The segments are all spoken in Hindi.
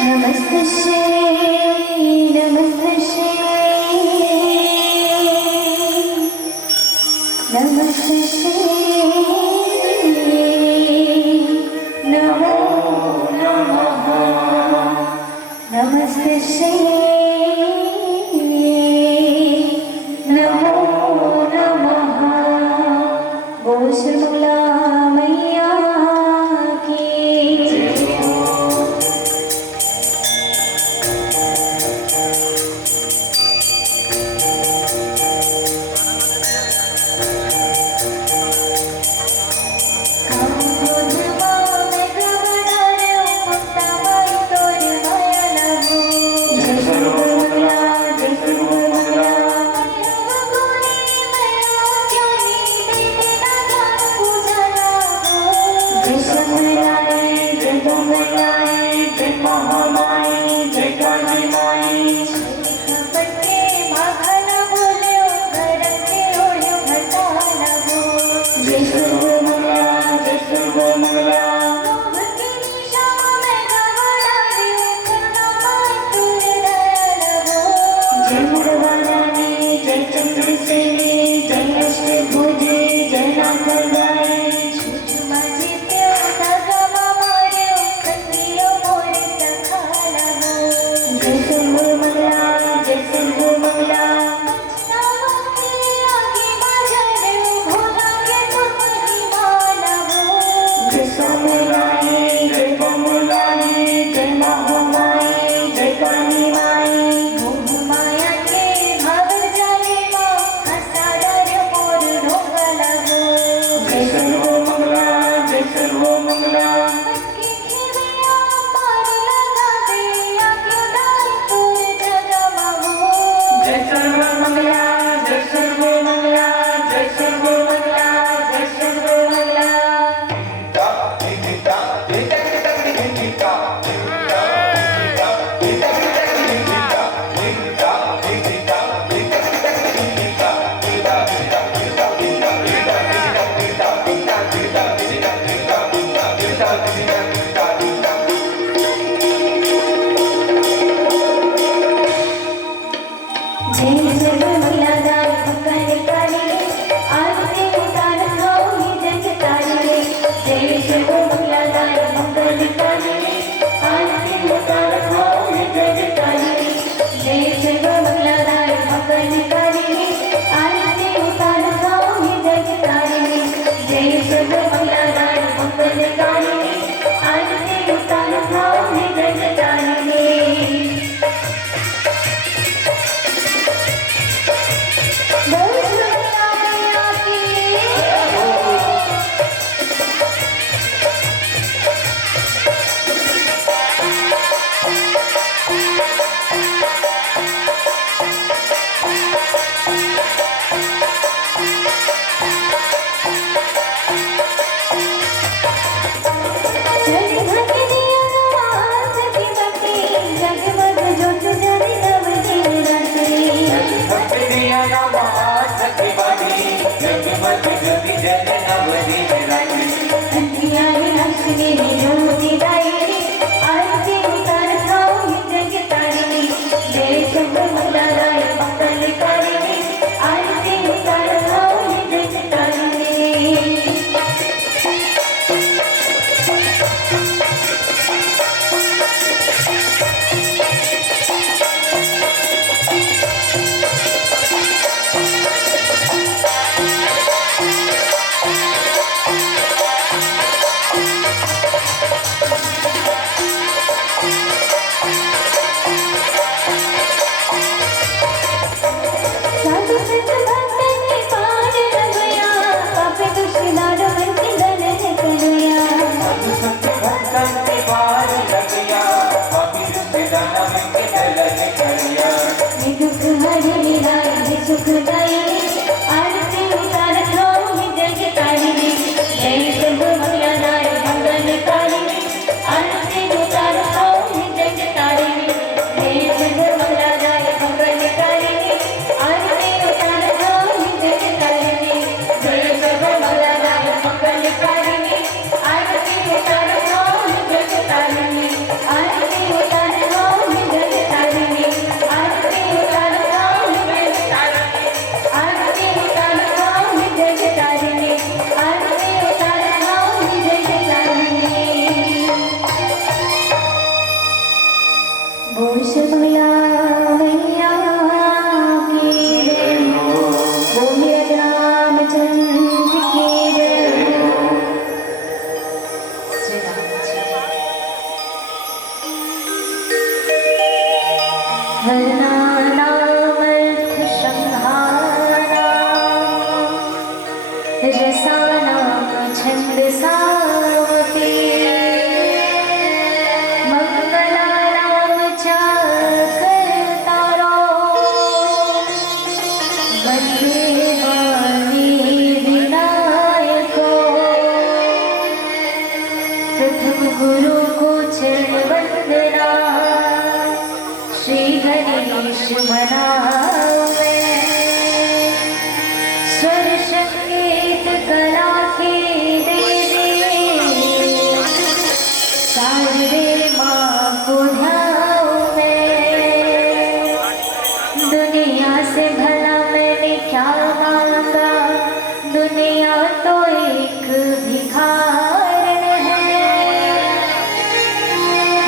नमस्तश्री नमस्तश्री नमस्तश्री नमो नमः नमस्तश्री नमो नमः बोल श्रीमंगला मैया की जय श्रीमंगला मैया की जय हो। बोलिए रामचंद्र की जय हो। श्री राम जी। वर्णानामर्थ संहारा रसानां छन्दसामपि मंगलानां च कर्तारो वन्दे वाणी विनायको। प्रथम गुरु को चरण वंदना श्री गणेश मनावे। स्वर संगीत कला की देवी सारे माँ को ध्यावे। दुनिया से भला मैंने क्या मांगा, दुनिया तो एक भिखारन है।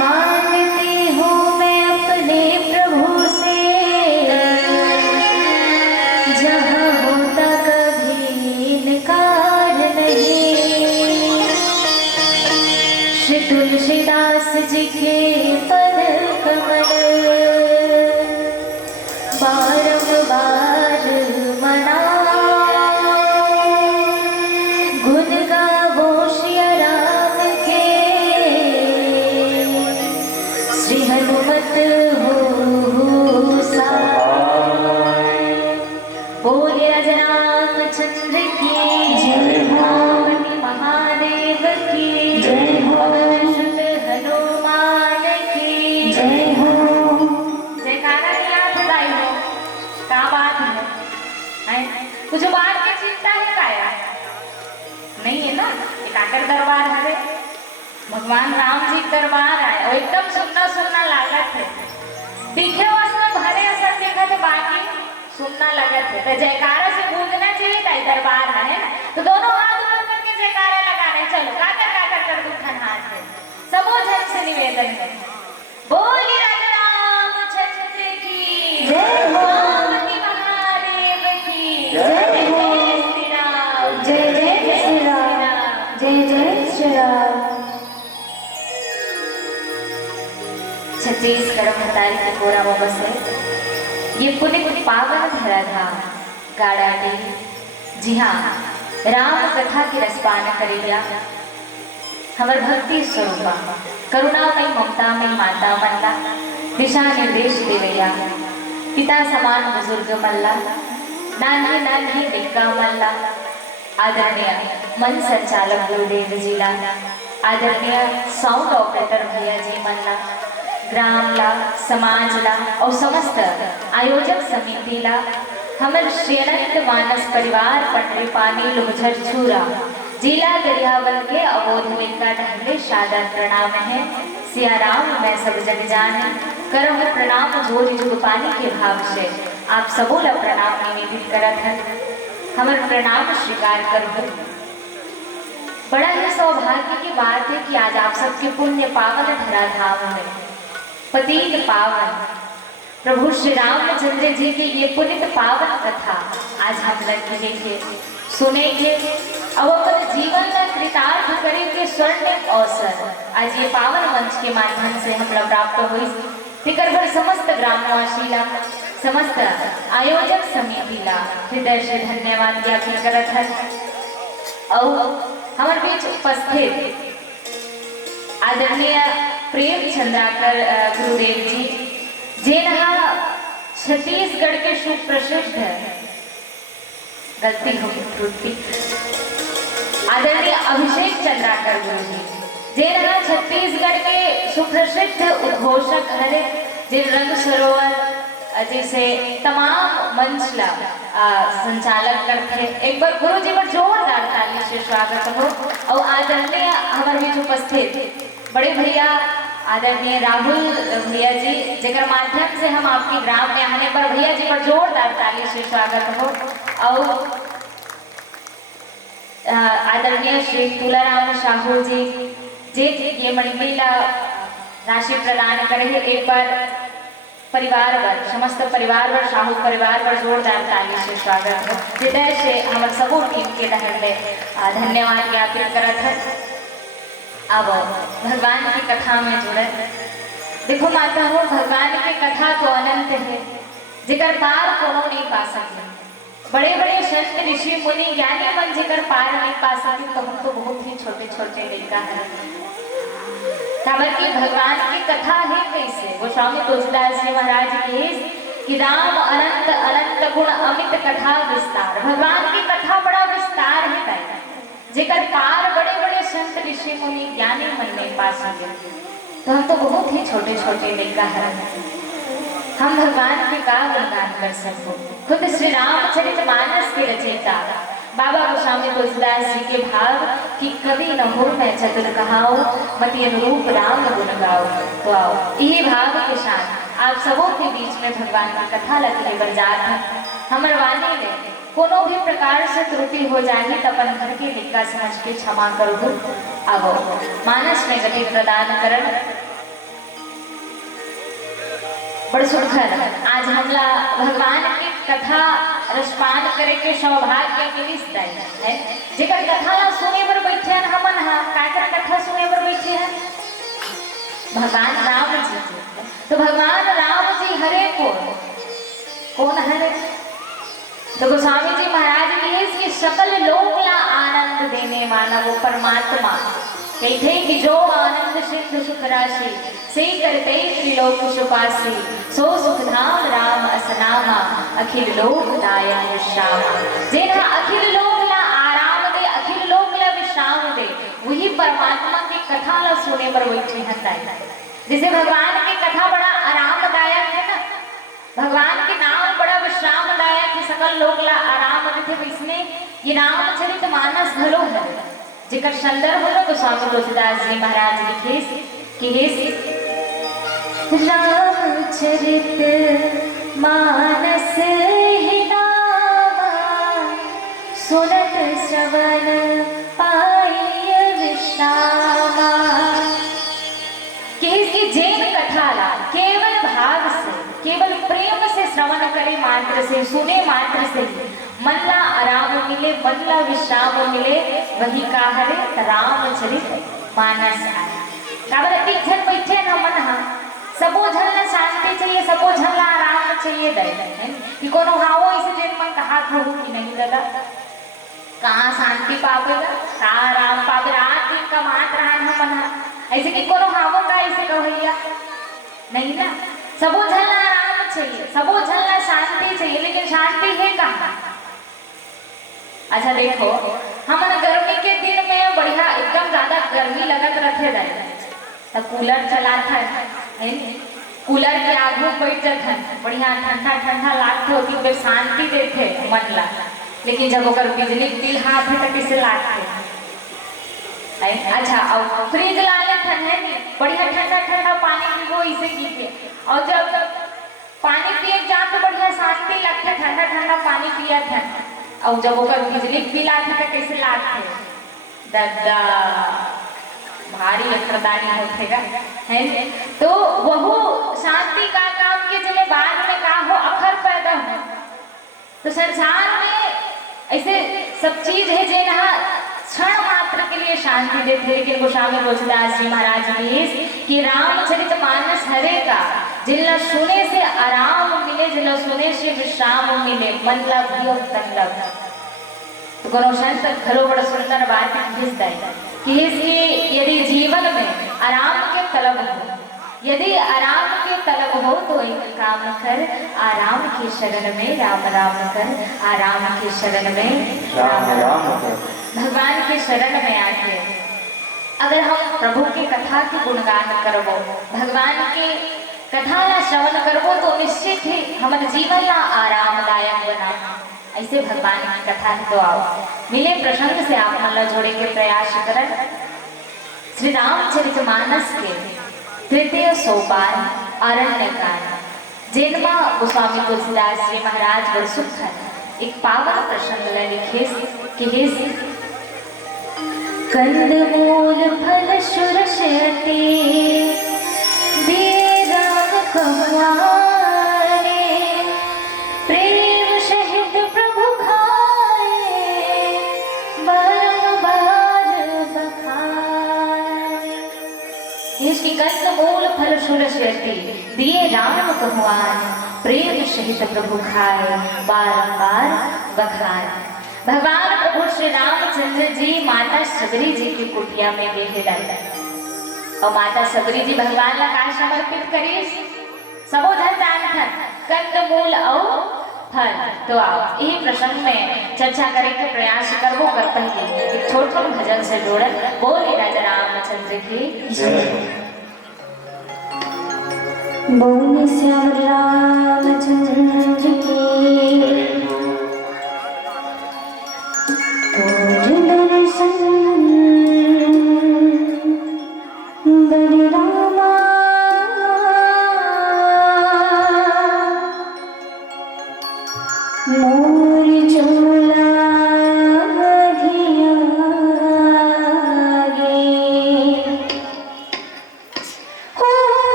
मांगती हूँ मैं अपने प्रभु से, जहाँ होता कभी इनकार नहीं। श्री तुलसीदास जी के पद कमल बारंबार मनाओ। गुण गावो श्री राम के, श्री हनुमत हो सहाय। बोलिए रामचंद्र की जय हो। महादेव की जय हो। शुद्ध हनुमान की जय हो। जयकारा याद लगाई हो क्या बात है? कुछ बात की चिंता है काया नहीं है ना। एक आकर दरबार है, भगवान राम जी दरबार आए और एकदम सुनना सुनना लागत है। दिखे उसमें भरे असर देखा थे, बाकी सुनना लगत है। तो जयकारा से गूंजना चाहिए ताई दरबार है ना। तो दोनों हाथ ऊपर करके जयकारा लगाने चलो। काकर कर उठन हाथ से सबो जन से निवेदन है। बोलिए राजा रामचंद्र की जय हो। महादेव की जय हो। श्री राम जय जय श्री राम जय जय श्री राम। छत्तीसगढ़ महतारी के कोरा में बसे ये पुण्य पावन धरा धाम गाड़ाडी। जी हाँ, राम कथा की रसपान करेगा हमर भक्ति स्वरूपा करुणामयी ममतामयी माता मल्ला दिशा निर्देश देवैया। पिता समान बुजुर्ग मल्ला नानी नानी बिक्का मल्ला। आदरणीय मन संचालक गुरुदेव जीला, आदरणीय साउंड ऑपरेटर भैया जी मल्ला, ग्राम ला समाज ला और समस्त आयोजक समिति ला, हमर श्री अनंत मानस परिवार पटरी पानी लोझर छूरा जिला गरियावल के अवोध में का ढहले सादर प्रणाम है। सियाराम मैं सब जग जाने करम प्रणाम जोर जुग पानी के भाव से आप सबों ला प्रणाम निवेदित करत है। हमर प्रणाम स्वीकार करो। बड़ा ही सौभाग्य की बात है कि आज आप सबके पुण्य पावन धरा धाम में पतित पावन प्रभु श्री रामचंद्र जी की ये पुनित पावन कथा आज हम लग के सुनेंगे। अब अपन जीवन का कृतार्थ करेंगे स्वर्णिम अवसर आज ये पावन मंच के माध्यम से हम लोग प्राप्त हुई। फिकर भर समस्त ग्रामवासी ला, समस्त आयोजक समिति ला हृदय से धन्यवाद ज्ञापन करत है। और हमारे बीच उपस्थित आदरणीय प्रेम चंद्राकर गुरुदेव जी जिन्हा छत्तीसगढ़ के सुप्रसिद्ध गलती होगी त्रुटि आदरणीय अभिषेक चंद्राकर गुरु जी जिन्हा छत्तीसगढ़ के सुप्रसिद्ध उद्घोषक है, जिन रंग सरोवर जैसे तमाम मंच ला संचालक करते। एक बार गुरु जी पर जोरदार ताली से स्वागत हो। और आदरणीय हमारे बीच उपस्थित बड़े भैया आदरणीय राहुल भैया जी जिनके माध्यम से हम आपके ग्राम में आने पर भैया जी पर जोरदार ताली से स्वागत हो। और आदरणीय श्री तुलाराम साहू जी ये मंडली ला राशि प्रदान करे। एक बार परिवार वर्ग, समस्त परिवार वर्ग, साहू परिवार पर जोरदार ताली से स्वागत है। हृदय से हम सबों टीम के धन्यवाद ज्ञापित करत है। अब भगवान की कथा में जुड़े। देखो माता हो, भगवान की कथा तो अनंत है, जिकर पार कोनो नहीं पा सके। बड़े बड़े संत ऋषि मुनि ज्ञानी मन जिकर पार नहीं पा सके, तो हम तो बहुत ही छोटे छोटे लड़का है। काबर की भगवान की कथा है कैसे? गोस्वामी तुलसीदास जी महाराज की राम अनंत अनंत गुण अमित कथा विस्तार। भगवान की कथा बड़ा विस्तार है, जेकर पार बड़े बड़े संत ऋषि मुनि ज्ञानी मन नहीं पा सके। तो हम तो बहुत ही छोटे छोटे लड़का है, हम भगवान के का गुणगान कर सको। खुद श्री रामचरित मानस के रचयिता बाबा गोस्वामी तुलसीदास जी के भाव कि कवि न हो मैं चतुर कहाओ, मति अनुरूप राम गुण गाओ। तो आओ यही भाव के साथ आप सबों के बीच में भगवान की कथा लगे बरजात है। हमर वाणी में कोनो भी प्रकार से त्रुटि हो जाए तो अपन घर के निका समझ के क्षमा करो। अब मानस में गति प्रदान कर बड़ सुखद आज हमला भगवान की कथा रसपान करे के सौभाग्य मिलिस है। जेकर कथा ला सुने बर बैठे हैं हमन हा, काकर कथा सुने बर बैठे हैं भगवान राम जी। तो भगवान राम जी हरे कौन हरे? तो गोस्वामी जी महाराज की सकल लोक ला आनंद देने वाला वो परमात्मा कहते कि जो आनंद सिद्ध सुख राशि से करते त्रिलोक सुपासी, सो सुखधाम राम असनामा अखिल लोक दायक विश्राम। जेना अखिल लोक ला आराम दे, अखिल लोक ला विश्राम दे, वही परमात्मा की कथा ला सुने पर बैठे हैं। जैसे भगवान की कथा बड़ा आरामदायक है ना, भगवान के नाम बड़ा विश्रामदायक है, सकल लोक ला आराम देते। इसमें ये रामचरित मानस भलो है, जिकर संदर्भ में गोस्वामी तुलसीदास जी महाराज लिखे कि रामचरित मानस ही नामा, सुनत श्रवण पाई विश्रामा। कि जैन कथा ला केवल भाव से, केवल प्रेम से श्रवण करे मात्र से, सुने मात्र से मन ला आराम मिले, मन ला विश्राम मिले, वही का हरे रामचरित मानस आया। काबर जन बैठे न मन हा, सबो झन ला शांति चाहिए, सबो झन ला आराम चाहिए दे कि कोनो हाओ इसे जेन मन कहा कहूँ कि नहीं दादा कहाँ शांति पावेगा, कहाँ आराम पावे। रात दिन कमात रहन हमन हा, ऐसे कि कोनो हावो का ऐसे कहैया नहीं ना। सबो झन ला आराम चाहिए, सबो झन ला शांति चाहिए, लेकिन शांति है कहाँ? अच्छा देखो, हमन गर्मी के दिन में बढ़िया एकदम ज्यादा गर्मी लगत रहते रहे तो कूलर चलात है, कूलर के आगू बैठ जाते बढ़िया ठंडा ठंडा लागत होती, फिर शांति देते मन ला। लेकिन जब अगर बिजली बिल हाथ है तो किसे लागते? अच्छा और फ्रिज ला लेते हैं, बढ़िया ठंडा ठंडा पानी पीबो इसे पीते, और जब पानी पिए जा तो बढ़िया शांति लगते, ठंडा ठंडा पानी पिया था। और जब ओकर बिजली बिल आते तो कैसे लागते? दादा भारी अखरदारी होतेगा है। तो वह शांति का काम के जब बाद में का हो अखर पैदा हो। तो संसार में ऐसे सब चीज है जे ना क्षण मात्र के लिए शांति देते। लेकिन गोस्वामी तुलसीदास जी महाराज कि रामचरित मानस हरे का जिला सुने से आराम मिले, जिला सुने से विश्राम मिले, मन लग तन लग। तो कोनो संत घरो बड़ा सुंदर बात भेजता है कि यदि जीवन में आराम के तलब हो, यदि आराम के तलब हो तो एक काम कर, आराम की शरण में राम राम कर, आराम की शरण में राम राम कर। भगवान के शरण में आके अगर हम प्रभु की कथा की गुणगान करबो, भगवान की कथा ला श्रवण करबो तो निश्चित ही हमारे जीवन ला आरामदायक बना। ऐसे भगवान की कथा तो आओ मिले प्रसंग से आप मन ला जोड़े के प्रयास कर। श्री रामचरित मानस के तृतीय सोपान अरण्यकांड, जिनमा गोस्वामी तुलसीदास जी महाराज बड़ सुख एक पावन प्रसंग ला लिखे कि कंदमूल फल सुरसते दिए राम कहुआ कमल सुरस्यति दिए राम कहवान प्रेम सहित प्रभु खाए बारंबार बखान। भगवान प्रभु श्री रामचंद्र जी माता सबरी जी की कुटिया में गए डाले और माता सबरी जी भगवान ला का समर्पित करीस सबो धन दान थन कंद मूल और फल। तो आओ यही प्रसंग में चर्चा करे के प्रयास करबो कर पहले एक छोटा भजन से जोड़न बोले राजा रामचंद्र की बोले श्याम रामचंद्र की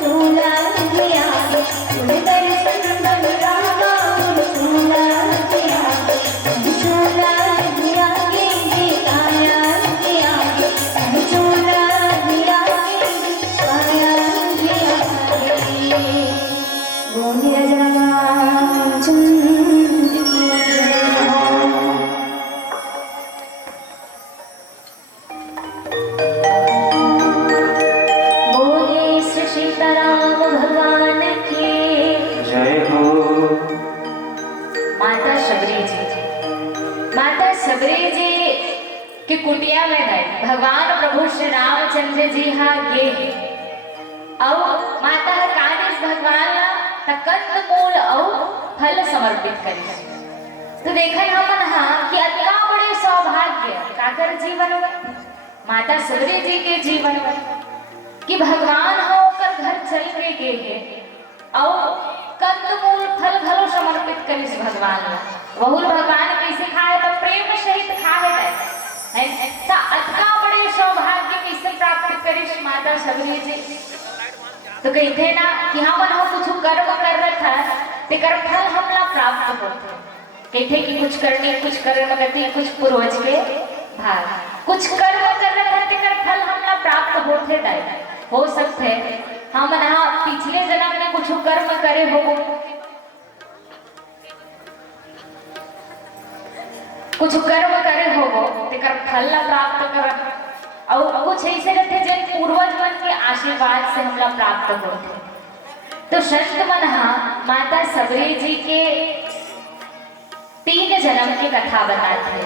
चूला दिया तुम दर्शन बलिरामा चूला दिया चूला दिया के दिखाया दिया चूला दिया के दिखाया दिया बोले कि कुटिया में गए भगवान प्रभु श्री रामचंद्र जी हाँ गे और माता कानिस भगवान कंद मूल और फल समर्पित करी। तो देखन हमन हाँ कि अतना बड़े सौभाग्य काकर जीवन में माता सबरी जी के जीवन में कि भगवान होकर घर चल के गे है और कंद मूल फल भलो समर्पित करी भगवान बहुल भगवान कैसे खाए तो प्रेम सहित खाए अतका बड़े सौभाग्य कैसे प्राप्त करिश माता सबरी जी। तो कहते ना कि हम कुछ कर्म कर रहा था ते कर्म फल हमला प्राप्त होते कहते कि कुछ करने कुछ कर्म करती कुछ पूर्वज के भाग कुछ कर्म कर रहा था ते कर्म फल हमला प्राप्त होते दाई हो सकते हम ना पिछले जन्म में कुछ कर्म करे हो कुछ कर्म करे हो तेकर फल प्राप्त कर और कुछ ऐसे रहते जिन पूर्वज मन के आशीर्वाद से हमला प्राप्त होते। तो संत मन माता सबरी जी के 3 जन्म की कथा बताते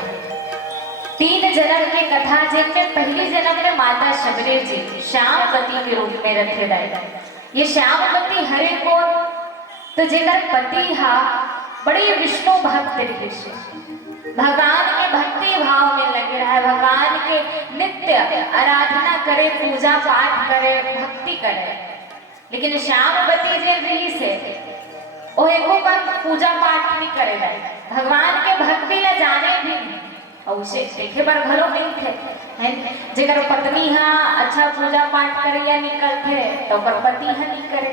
3 जन्म की कथा जिनमें पहली जन्म में माता सबरी जी श्यामवती के रूप में रखे गए। ये श्यामवती हरे को तो जेकर पति बड़े विष्णु भक्त रहे भगवान के भक्ति भाव में लगे रहा है भगवान के नित्य आराधना करे पूजा पाठ करे भक्ति करे। लेकिन श्यामवती जी से वो एको का पूजा पाठ नहीं करे भगवान के भक्ति ला जाने भी और उसे देखे पर घरों नहीं थे हैं जेकर पत्नी अच्छा पूजा पाठ करे या निकलते तो पति नहीं करे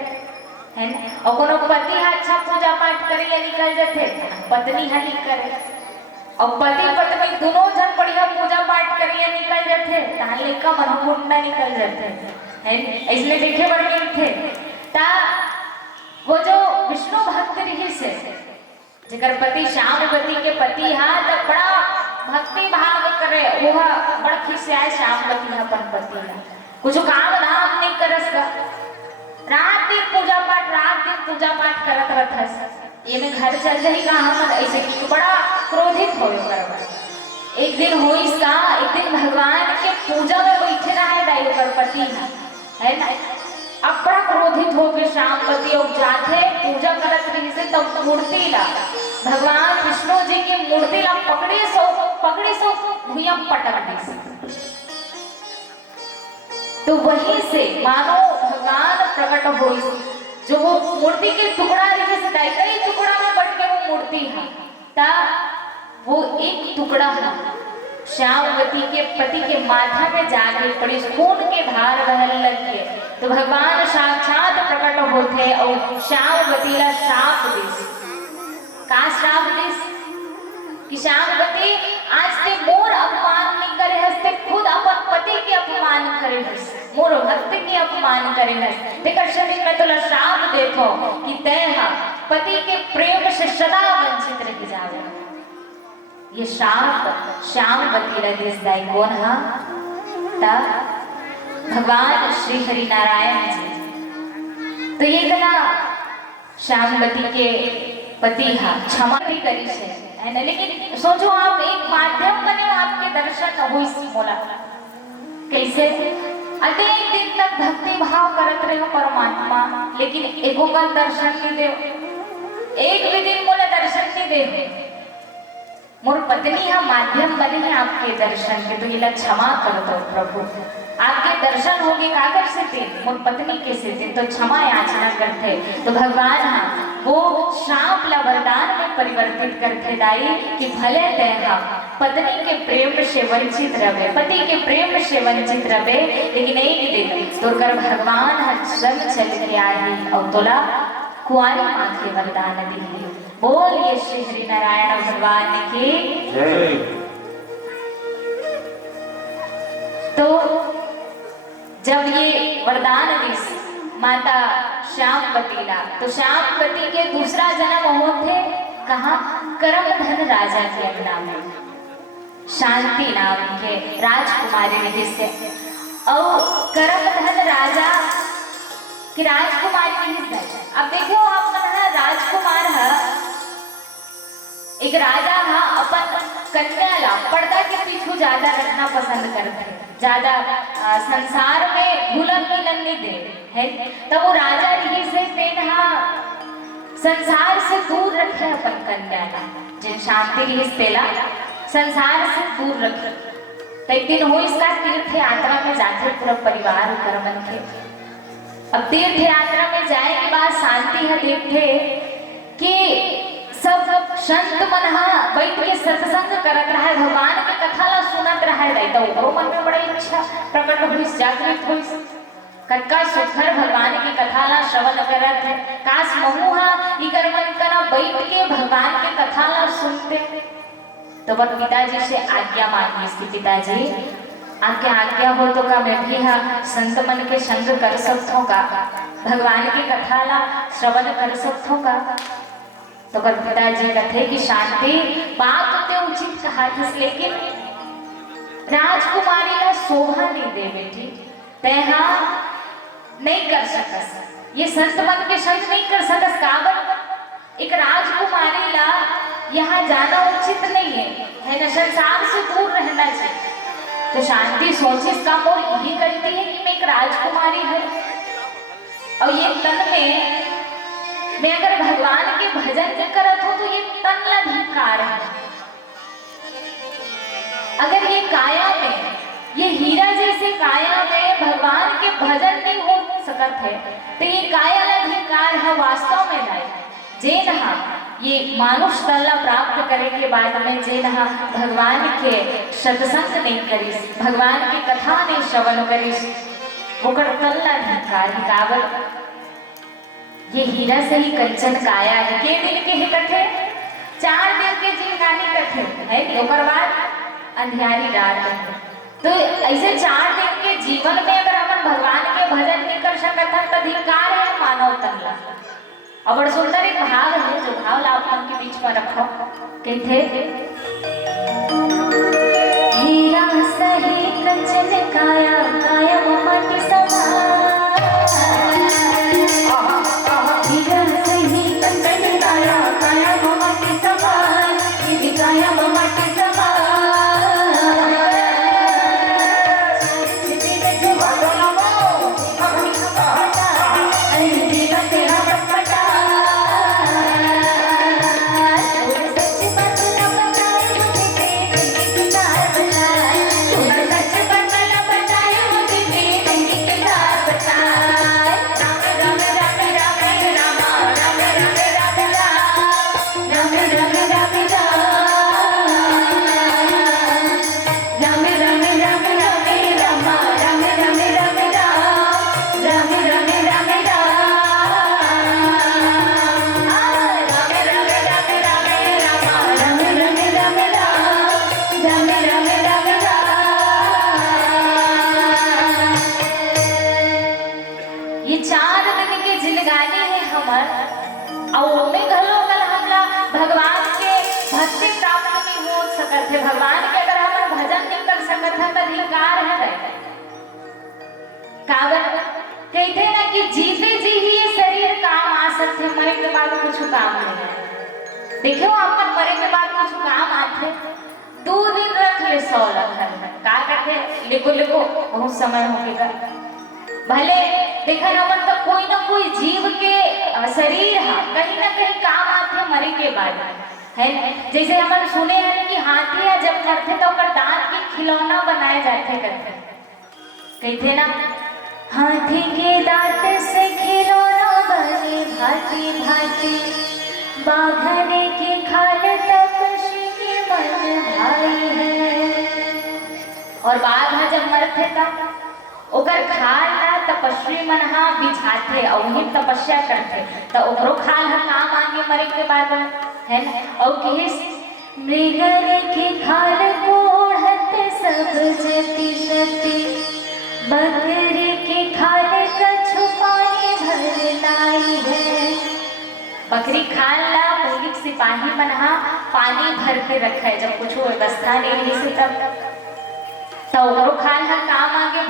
है और कोनो पति अच्छा पूजा पाठ करे या निकल जाते पत्नी नहीं करे और पति पत्नी दोनों जन बढ़िया पूजा पाठ करिए निकल जाते ताले का मनमुंडा निकल जाते हैं इसलिए देखे बड़े थे ता वो जो विष्णु भक्त रही से जेकर पति श्यामवती के पति तब बड़ा भक्ति भाव करे वो बड़ा खिसियाए श्यामवती अपन पति कुछ काम धाम नहीं करस रात दिन पूजा पाठ करत रहस ये में घर चल जाएगा हम ऐसे बड़ा क्रोधित हो एक दिन हो इसका एक दिन भगवान के पूजा में बैठे रहे पति है ना अब बड़ा क्रोधित हो गए श्यामवती और जाते पूजा करत रही से तब मूर्ति ला भगवान विष्णु जी की मूर्ति ला पकड़े सो भूया पटक दी। तो वहीं से मानो भगवान प्रकट हो जो वो मूर्ति के टुकड़ा रहे से कई टुकड़ा में बट के वो मूर्ति ता वो एक टुकड़ा श्यामवती के पति के माथा में जाके पड़ी खून के धार बहने लगी तो भगवान साक्षात प्रकट होते और श्यामवती ला श्राप दिस का श्राप दिस कि श्यामवती आज ते मोर अपमान नहीं करे हस्ते खुद अपन पति के अपमान करे हस मोर भक्त के अपमान करे हस तेकर शरीर में तोला श्राप देखो कि तय पति के प्रेम से सदा वंचित रह जावे। ये श्राप श्यामवती ला दिस दाई कौन भगवान श्री हरि नारायण जी। तो ये तना श्यामवती के पति क्षमा भी करी है ना लेकिन सोचो आप एक माध्यम बने आपके दर्शन हो इस मोला कैसे अनेक दिन तक भक्ति भाव करत रहे हो परमात्मा लेकिन एको का दर्शन नहीं दे एक भी दिन मोला दर्शन नहीं दे मोर पत्नी माध्यम बने हैं आपके दर्शन के तो ये क्षमा कर दो प्रभु आपके दर्शन होगे काकर से थे मोर पत्नी के से थे तो क्षमा याचना करते तो भगवान वो श्राप ला वरदान में परिवर्तित करते दाई कि भले तय पत्नी के प्रेम से वंचित रहे, पति के प्रेम से वंचित रहे, लेकिन एक दिन तोकर भगवान संग चल के आई और तोला कुआरी माँ के वरदान दी। बोलिए श्री हरि नारायण भगवान की जय। तो जब ये वरदान दी माता श्यामवती ला, तो श्यामवती के दूसरा जन्म होते कहा करमधन राजा के अंगना में, शांति नाम के राजकुमारी निधि से। और करमधन राजा की राजकुमारी निधि से, अब देखो आप राजकुमार है, एक राजा है अपन कन्या ला पर्दा के पीछे ज्यादा रखना पसंद करते, ज्यादा संसार में घुलन मिलन नहीं दे है। तो वो राजा रही से तेना संसार से दूर रखे अपन कन्या ला, जिन शांति रही तेला संसार से दूर रखे। तो एक दिन हो इसका तीर्थ यात्रा में जाते पूरा परिवार करमन थे। अब तीर्थ यात्रा में जाए के बाद शांति है देखते कि सब संत मन बैठ के सत्संग करत रहा, भगवान के कथा ला सुनत रहा। तो ओकरो मन में बड़ी इच्छा प्रकट हुई, जागृत हुई, कटका सुखर भगवान की कथा ला श्रवण करत है। काश महुहा इकर मन करा बैठ के भगवान के कथा ला सुनते। तो वह पिताजी से आज्ञा मांगी इसकी, पिताजी आपके आज्ञा हो तो का मैं भी हाँ संत मन के संग कर सकता का, भगवान की कथा ला श्रवण कर सकता का। तो पर पिताजी कथे कि शांति बात तो उचित कहा था, लेकिन राजकुमारी का शोभा नहीं दे बेटी, तेहा नहीं कर सकस, ये संत मन के संग नहीं कर सकस। काबर एक राजकुमारी ला यहाँ जाना उचित नहीं है ना, संसार से दूर रहना चाहिए। तो शांति सोचे इसका मोल यही करती है कि मैं एक राजकुमारी है और ये तन में मैं अगर भगवान के भजन करत हूँ तो ये तन ला धिक्कार है। अगर ये काया में, ये हीरा जैसे काया में भगवान के भजन नहीं हो सकत है तो ये काया ला धिक्कार है वास्तव में नहीं। जे नहा ये मानुष तल्ला प्राप्त करे के बाद में जे नहा भगवान के सत्संग नहीं करी, भगवान की कथा नहीं श्रवण करी, ओकर तल्ला धिक्कार ही। काबर ये हीरा से ही कंचन काया है। के दिन के ही कथे 4 दिन के जीवनानी कथे है कि ओकर बाद अंधियारी रात है। तो ऐसे 4 दिन के जीवन में अगर हम भगवान के भजन नहीं कर सकत हैं तो धिक्कार है मानव तल्ला। और बड़ा सुंदर एक भाव है जो भाव ला आप के बीच में रखो, कहते हीरा सही कंचन काया काया ममति समान, हीरा सही कंचन काया काया ममति समान, काया ममति समान। भगवान के अगर हम भजन नहीं कर सकते हैं तो अधिकार है। काबर कहते ना कि जीते जी ही ये शरीर काम आ सकते, मरे के बाद कुछ काम नहीं है। देखो आपका मरे के बाद कुछ काम आते 2 दिन रख ले 100 रख का करते लिखो लिखो बहुत समय हो गया। भले देखा हमन तो कोई ना कोई जीव के शरीर है कहीं ना कहीं काम आते मरे के बाद है। जैसे हम सुने हैं कि हाथी या जब मरते तो दांत के खिलौना बनाए जाते करते, कहते ना हाथी के दांत से खिलौना बने भांति भांति, बाघने की खाल तपस्वी के मन भाई और बाघ ह जब मरथे तब ओकर खाल ला तपस्वी मन हा बिछाथे और वही तपस्या करथे तो ओकरो खाल ह काम आगे मरे के बाद है ना। और कहे मृगर के खाल कोढ़त सब जति जति बकरी के खाल कछु पानी भर लाई है। बकरी खाल ला पुलिस सिपाही मन हा पानी भर के रखे जब कुछ व्यवस्था नहीं रही से तब तो ओकरो खाल हा काम आगे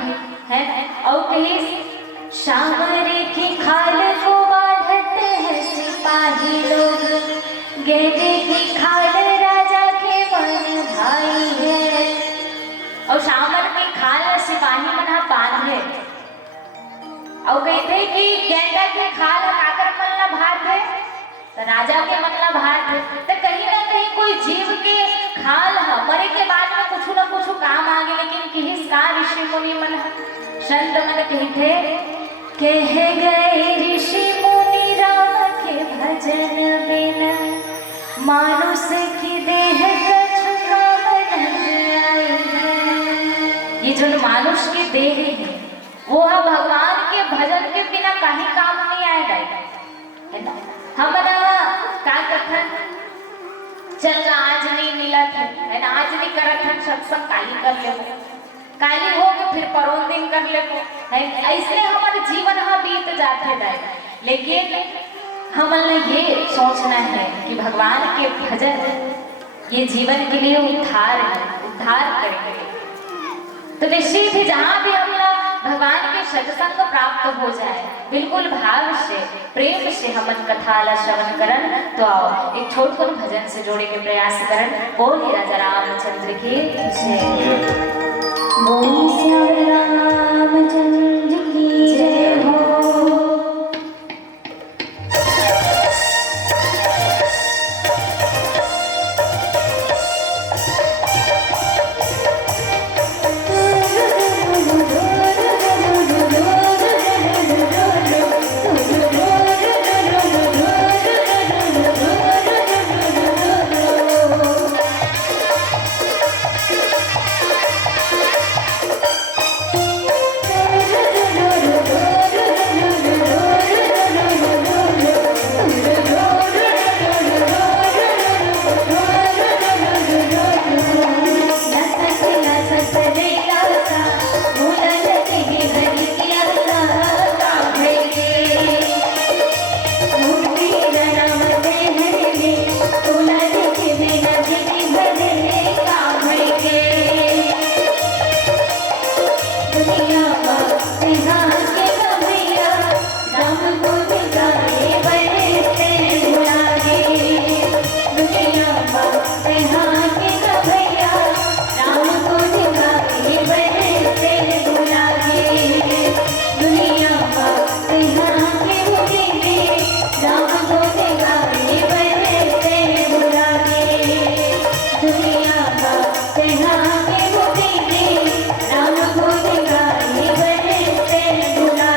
है। और कही सामरे की खाल को बांधते हैं सिपाही लोग गेंदे की खाल राजा के मन भाई है। और सामर की खाल सिपाही मन हा बांधे और कहते कि गेंदा की खाल काकर मल्ला भात है तो राजा के मल्ला भात है। तो कहीं ना कहीं कोई जीव के खाल है मरे के बाद में कुछ न कुछ काम आगे लेकिन किस का ऋषि मुनि मन संत मन कहते कह गए ऋषि मुनि राम के भजन बिना मानुष की देह कछु काम नहीं आई है। ये जो मानुष की देह है वो है भगवान के भजन के बिना कहीं काम नहीं आएगा है ना। हम का कथन चल आज नहीं मिला था है ना आज नहीं करत था सत्संग काली कर ले काली हो के फिर परों दिन कर ले है ऐसे हमारे जीवन हा बीत जाते जाए। लेकिन हमें ये सोचना है कि भगवान के भजन ये जीवन के लिए उद्धार है उद्धार करेंगे। तो निश्चित ही जहाँ भी हम लोग भगवान के सत्संग प्राप्त हो जाए बिल्कुल भाव से प्रेम से हमन कथा ला श्रवण करन तो आओ एक छोट भजन से जोड़े के प्रयास करन। बोल राजा रामचंद्र की जय। बोल श्याम रामचंद्र की जय हो। राम को दिखाई बरसे बुला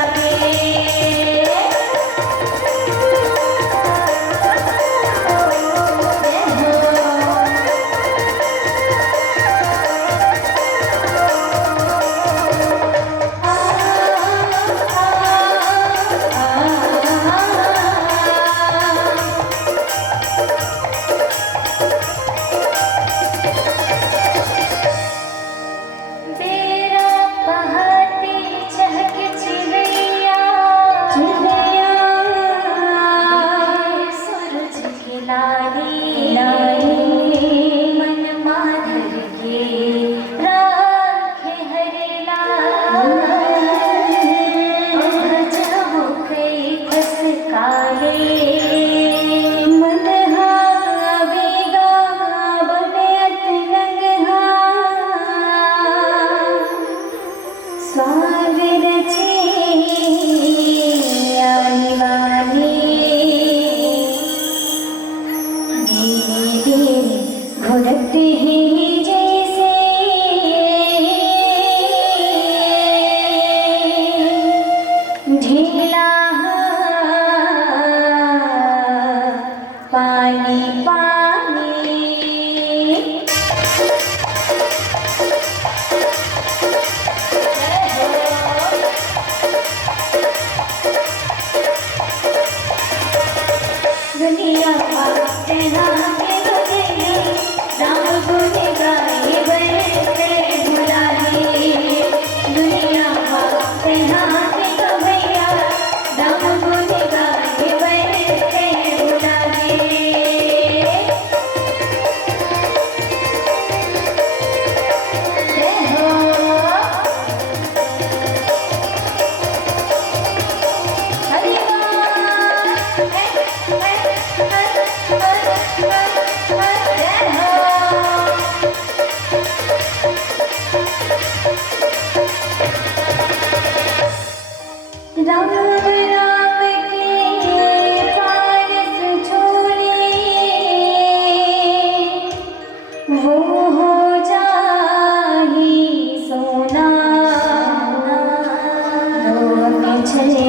में चले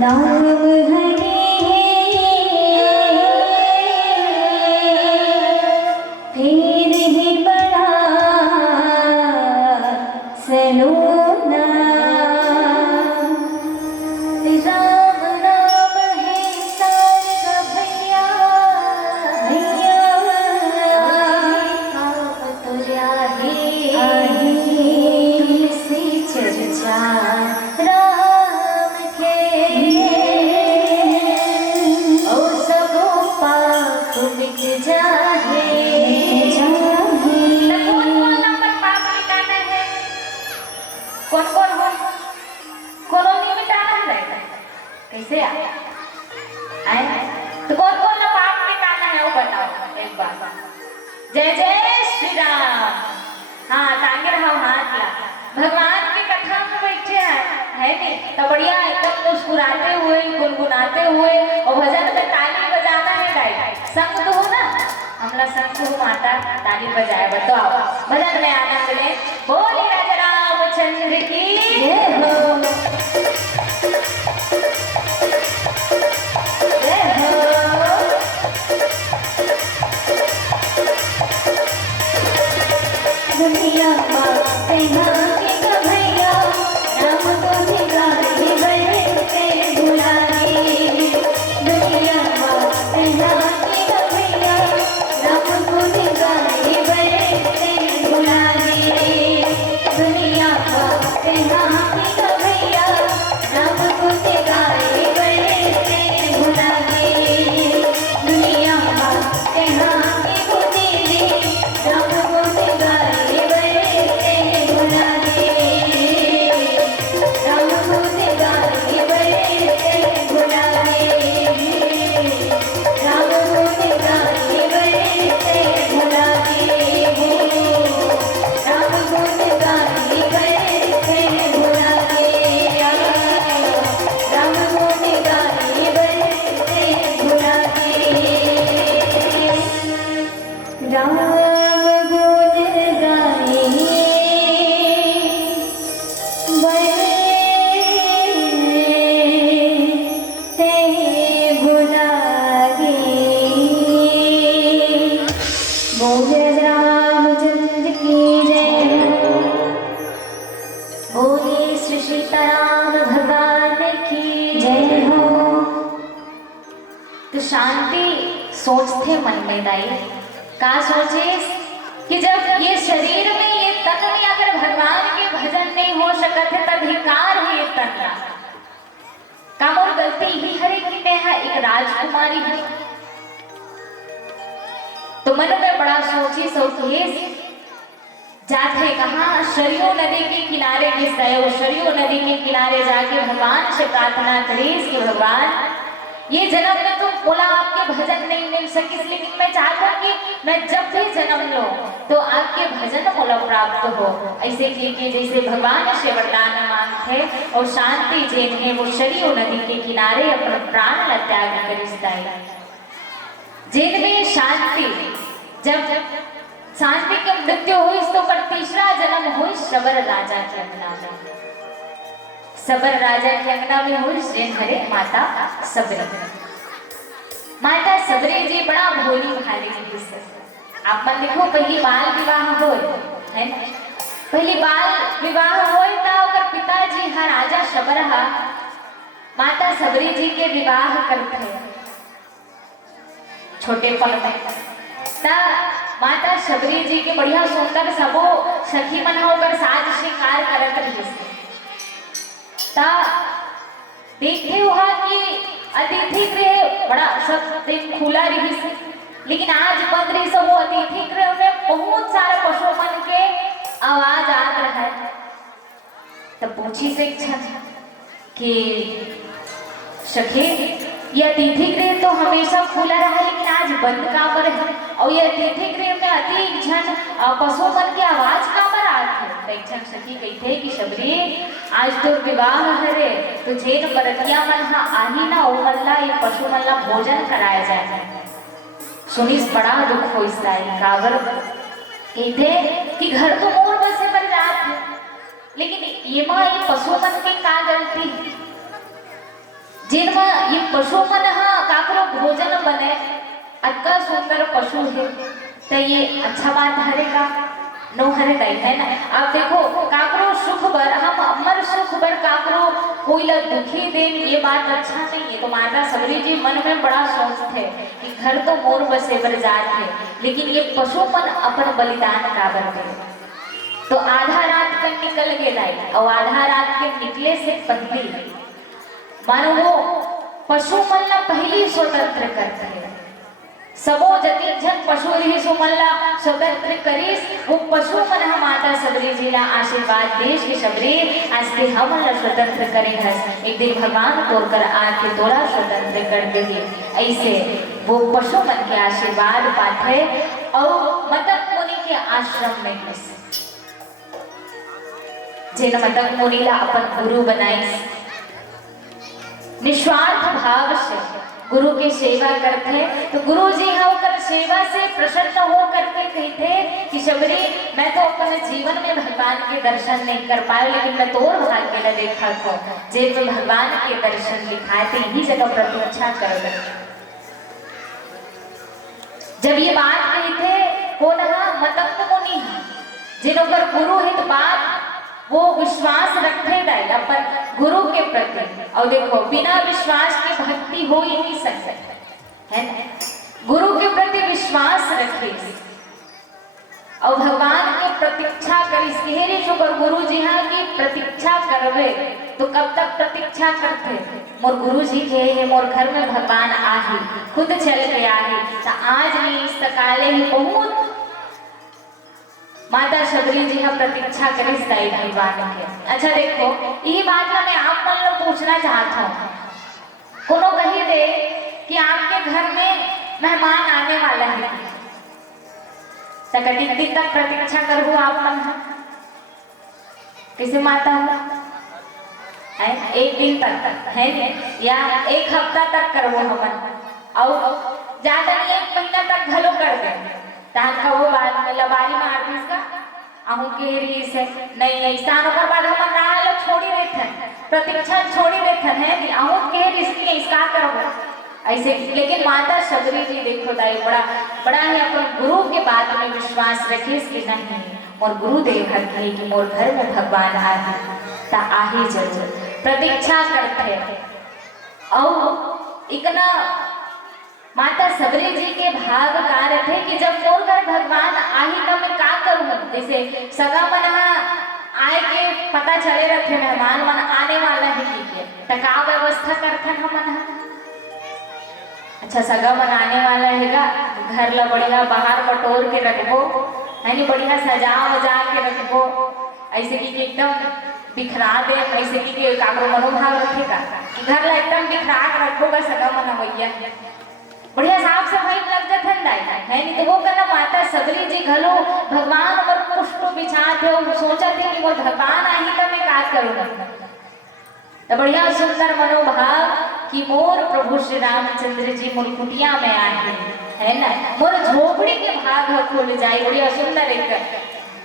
नाम हरे फिर ही बड़ा सलोना राम नाम है सारगा भैया भैया तुझा ही से चर्चा राम के ओ सबो पाप मिट जाए कौन कौन हो कोनो नहीं मिटाना है कैसे आए तो कौन कौन ना पाप मिटाना है वो बताओ एक बार जय जय श्री राम। हाँ तांगे रहा हाथ ला भगवान की कथा में बैठे हैं है नहीं तो बढ़िया एकदम मुस्कुराते हुए गुनगुनाते हुए और भजन में ताली बजाना है गाय संग तो हो ना हमला संग तो माता ताली बजाए बताओ भजन में आनंद ले बोली राजा रामचंद्र की जय हो जय हो। दुनिया भैया राम को भिखारी बनते बुलाए दुनिया भैया राम को भिखारी बनते बुलाए दुनिया भैया राम को भिखारी बनते बुलाए दुनिया भैया राम को भिखारी बनते बुलाए राम को भिखारी बनते बुलाए राम को भिखारी बनते बुलाए राम को भिखारी बनते बुलाए राम को भिखारी बनते बुलाए राम गुण गाए बनते बुलाए बोले रामचंद्र की जय बोले श्री सीताराम भगवान की जय हो। तो शांति सोचते मन में दाई का सोचे कि जब ये शरीर में ये तन में अगर भगवान के भजन नहीं हो सकत है तब धिकार है ये तन का काम और गलती ही हर एक में है एक राजकुमारी है तो मन में बड़ा सोची सोचिए जाते कहाँ सरयू नदी के किनारे जिस सरयू नदी के किनारे जाके भगवान से प्रार्थना करीस कि भगवान ये जन्म में तो बोला आपके भजन नहीं मिल सकी लेकिन मैं चाहता हूँ कि मैं जब भी जन्म लो तो आपके भजन मोला प्राप्त हो ऐसे कि जैसे भगवान से वरदान मांगते और शांति जेन है वो सरयू नदी के किनारे अपना प्राण ला त्याग करिस्ता है जेन में शांति जब शांति की मृत्यु हुई तो पर तीसरा जन्म हुई सबर राजा के अंगना में सबर राजा के अंगना में हुई श्री हरे माता सबरी माता सबरी जी बड़ा भोली भाली जी आप मन देखो पहली बाल विवाह हो है पहली बाल विवाह हो पिताजी हा राजा सबर माता सबरी जी के विवाह करते छोटे पल में माता सबरी जी के बढ़िया सुंदर सबो सखी मन होकर साज श्रृंगार करत रही देखते हुआ कि अतिथि गृह बड़ा सब दिन खुला रही से लेकिन आज बंद रही सब वो अतिथि गृह में बहुत सारे पशु मन के आवाज आ रहा है तब पूछी से कि सखी ये अतिथि गृह तो हमेशा खुला रहा लेकिन आज बंद काम रहे और ये अतिथि गृह में अति जन पशु मन की आवाज काम जन सखी कहते कि सबरी आज तो विवाह हरे तो जेन बरतिया मन हा आही ना ओ मल्ला ये पशु मल्ला भोजन कराया जाए सुनिस बड़ा दुख हो इसका काबर कहते कि घर तो मोर बसे पर जात है लेकिन ये माँ ये पशु मन के का गलती जिनमें ये पशु मन काकरो भोजन बने, अक्का सुंदर पशु है तो ये अच्छा बात हरेगा नो हरे दई है ना। अब देखो काकरो सुख बर हम अमर सुख बर काकरो कोई ला दुखी देन ये बात अच्छा नहीं है। तो माता सबरी जी मन में बड़ा सोच थे कि घर तो मोर बसे बर जात है, लेकिन ये पशु मन अपन बलिदान काबर दे। तो आधा रात का निकल के लाई और आधा रात के निकले से पहले मानो वो पशु मन ला पहली स्वतंत्र करते है। सबो जति जन पशु रही सो मन ला स्वतंत्र करीस, वो पशु मन हम माता सबरी जी ला आशीर्वाद देश के सबरे आज के हम ला स्वतंत्र करे हस। एक दिन भगवान तोड़कर आके तोड़ा स्वतंत्र कर दे। ऐसे वो पशु मन के आशीर्वाद पाते और मतक मुनि के आश्रम में घुस, जिन मतक मुनि ला अपन गुरु बनाई, निस्वार्थ भाव से गुरु की सेवा करते। तो गुरु जी होकर सेवा से प्रसन्न हो करके कहते कि शबरी मैं तो अपने जीवन में भगवान के दर्शन नहीं कर पाया, लेकिन मैं तो और भाग्य ला देखा को जेब में भगवान के दर्शन लिखाए तो यही जगह प्रतीक्षा कर दे। जब ये बात कहते कौन मतक मुनि जिनों गुरु हित बात वो विश्वास रखे दाई अपन गुरु के प्रति। और देखो बिना विश्वास के भक्ति हो ही नहीं सकती है ना। गुरु के प्रति विश्वास रखे और भगवान की प्रतीक्षा करी। शुक्र गुरु जी हाँ की प्रतीक्षा करवे तो कब तक प्रतीक्षा करते, मोर गुरु जी के है मोर घर में भगवान आहे खुद चल गया है। तो आज नहीं इस तकाले ही बहुत माता सबरी जी का प्रतीक्षा करी सही भगवान के। अच्छा देखो ये बात ना मैं आप मन लोग पूछना चाहता हूँ, कोनो कही दे कि आपके घर में मेहमान आने वाला है तो कितने दिन तक प्रतीक्षा करो आप मन कैसे माता है? एक दिन तक है या एक हफ्ता तक करो हमन और ज्यादा नहीं एक महीना तक घलो कर दे का वो बात में लबारी मार दी इसका आहू के री से नहीं ऐसा ओकर बाद हम ना लोग छोड़ी देते प्रतीक्षा छोड़ी देते हैं कि आहू के री इसलिए इसका करो ऐसे। लेकिन माता सबरी जी देखो दाई बड़ा बड़ा है अपन गुरु के बात में विश्वास रखे इसके नहीं और गुरुदेव है कि मोर घर में भगवान आए ता आहे जरूर प्रतीक्षा करते और इतना माता सबरी जी के भाग कार्य थे कि जब मोर घर भगवान आही तब मैं का करूँ। जैसे सगा मन आए के पता चले रखे मेहमान मन आने वाला है तो का व्यवस्था करते हम मन। अच्छा सगा मन आने वाला है घर ला बढ़िया बाहर बटोर के रखबो है नी, बढ़िया सजा वजा के रखबो ऐसे कि एकदम बिखरा दे ऐसे कि काकरो मनोभाव रखेगा घर ला एकदम बिखरा के रखोगा सगा मन भैया बढ़िया साफ सफाई लग जाता है नहीं तो वो कहना माता सबरी जी घलो भगवान और पुष्प बिछाते हो सोचा थे कि वो भगवान आई तो मैं का करूँगा। तो बढ़िया सुंदर मनोभाव कि मोर प्रभु श्री रामचंद्र जी मोर कुटिया में आए है ना, मोर झोपड़ी के भाग खुल जाए। बढ़िया सुंदर एक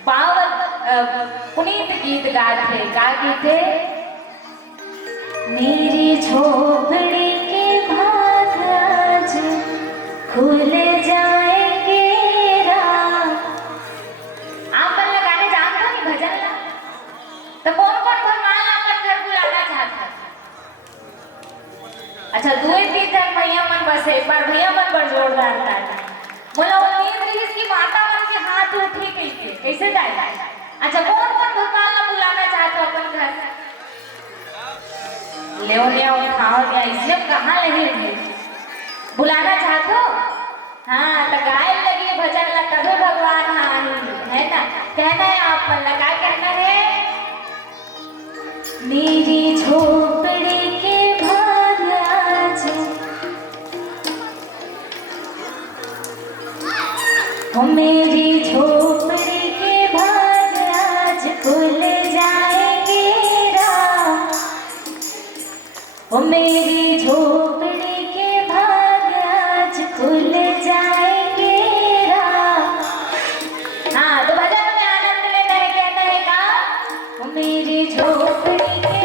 पावन पुनीत गीत गाते गा गीते मेरी झोपड़ी के भाग आज खुल जाएंगे राम। आप बल्ला गाने जानते नहीं भजन ला तो कौन कौन भगवान अपन घर बुलाना चाहता? अच्छा दुए तीन भैया मन बस एक बार भैया मन पर जोरदार था बोला वो नींद रही इसकी माता मन के हाथ उठे कैसे जाए। अच्छा कौन कौन भगवान बुलाना चाहते हो अपन घर? ले खाओ क्या इसलिए कहाँ लगे बुलाना चाहते हो? हाँ तो गाय लगी भजन ला कभी भगवान हाँ है ना कहना है आप लगा कहना है मेरी झोपड़ी के भाग आज मेरी झोपड़ी के भाग आज खुल जाएंगे राम। मेरी झोपड़ी के भाग आज खुल जाएंगे राम। हाँ तो भजन में आनंद लेना है कहना है का मेरी झोपड़ी के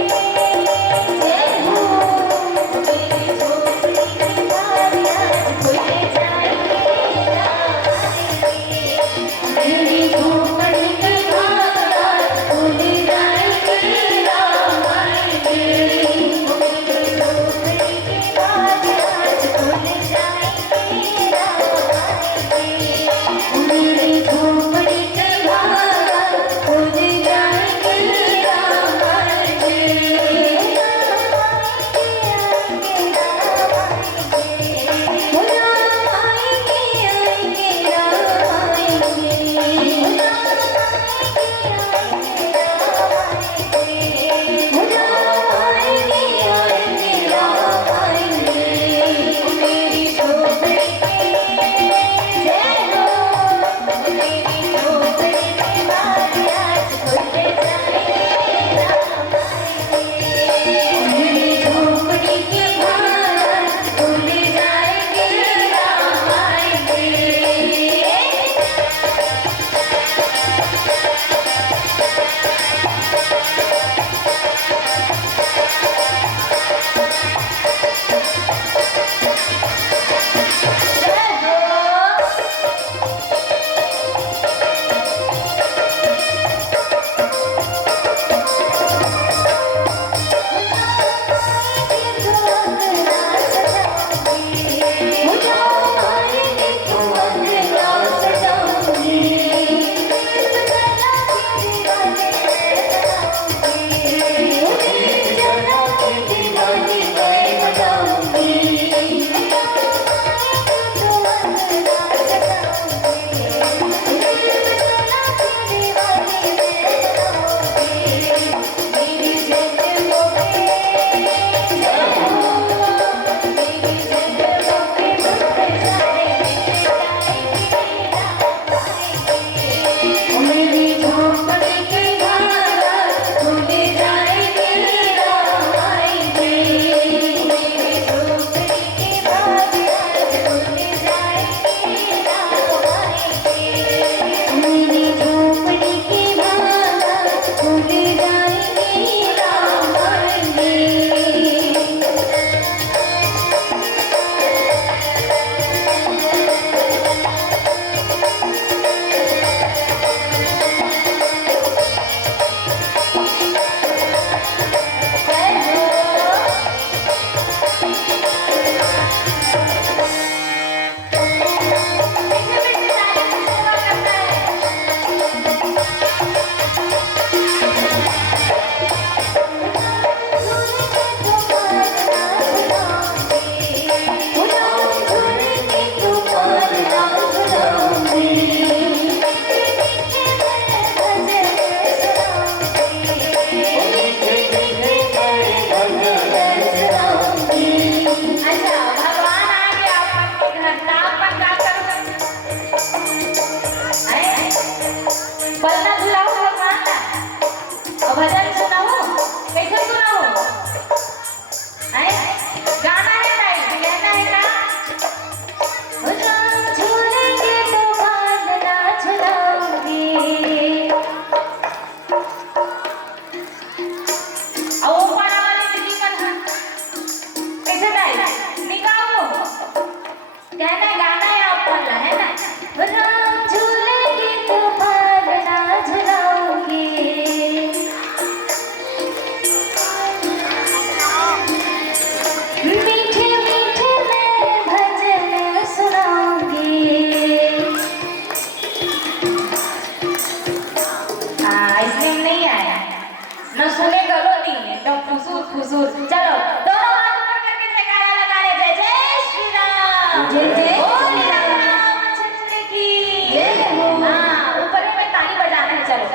हुजूर। चलो दोनों हाथ ऊपर करके जयकारा लगा ले, जय जय श्री राम, जय जय बोल रामचंद्र की जय हो। हाँ, ऊपर में ताली बजाना है। चलो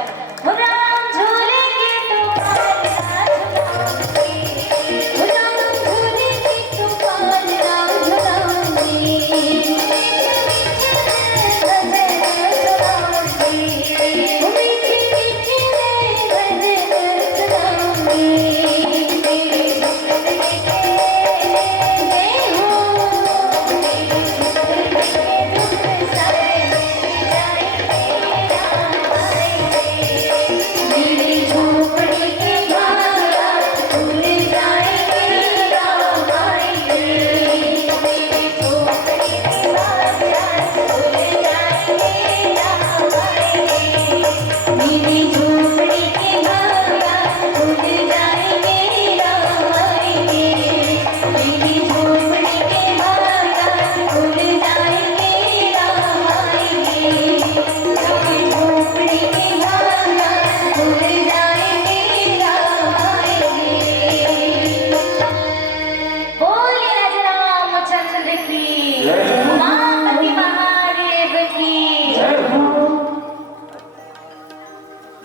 राम झूलेंगे तो पालना झुलाएंगे, राम झूलेंगे तो पालना झुलाएंगे,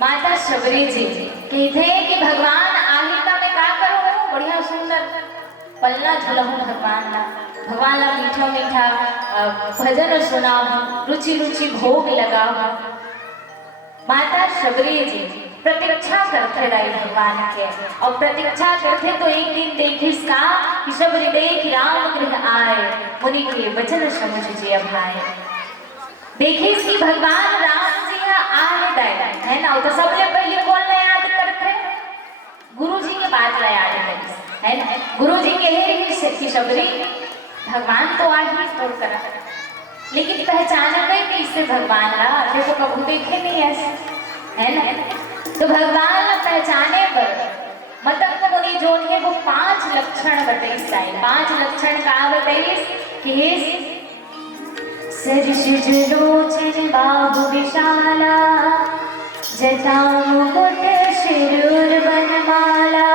माता शबरी जी कहते हैं कि भगवान आहिता में का करूँ बढ़िया सुंदर पल्ला झुलाऊं भगवान ला, भगवान ला मीठा मीठा भजन सुनाऊं, रुचि रुचि भोग लगाऊं। माता शबरी जी प्रतीक्षा करते रहे भगवान के, और प्रतीक्षा करते तो एक दिन देखिस का कि शबरी देख राम गृह आए, मुनि के वचन समझिए भाई। देखिस कि भगवान राम जी आए दया है ना, तो सबसे पहले कौन ला याद करते? गुरु जी के बात ला याद करते है ना। गुरु जी कहे कि शबरी भगवान तो आ ही तोड़ करा, लेकिन पहचाना गए कैसे भगवान ला, देखो कभी देखे नहीं ऐसे है ना। तो भगवान ला पहचाने पर मतलब मुनि जो है वो 5 लक्षण बताइस। 5 लक्षण का बताइस कि सरसिजलोचन बाहु विशाला, जटामु मुकुट शिरोर्वनमाला,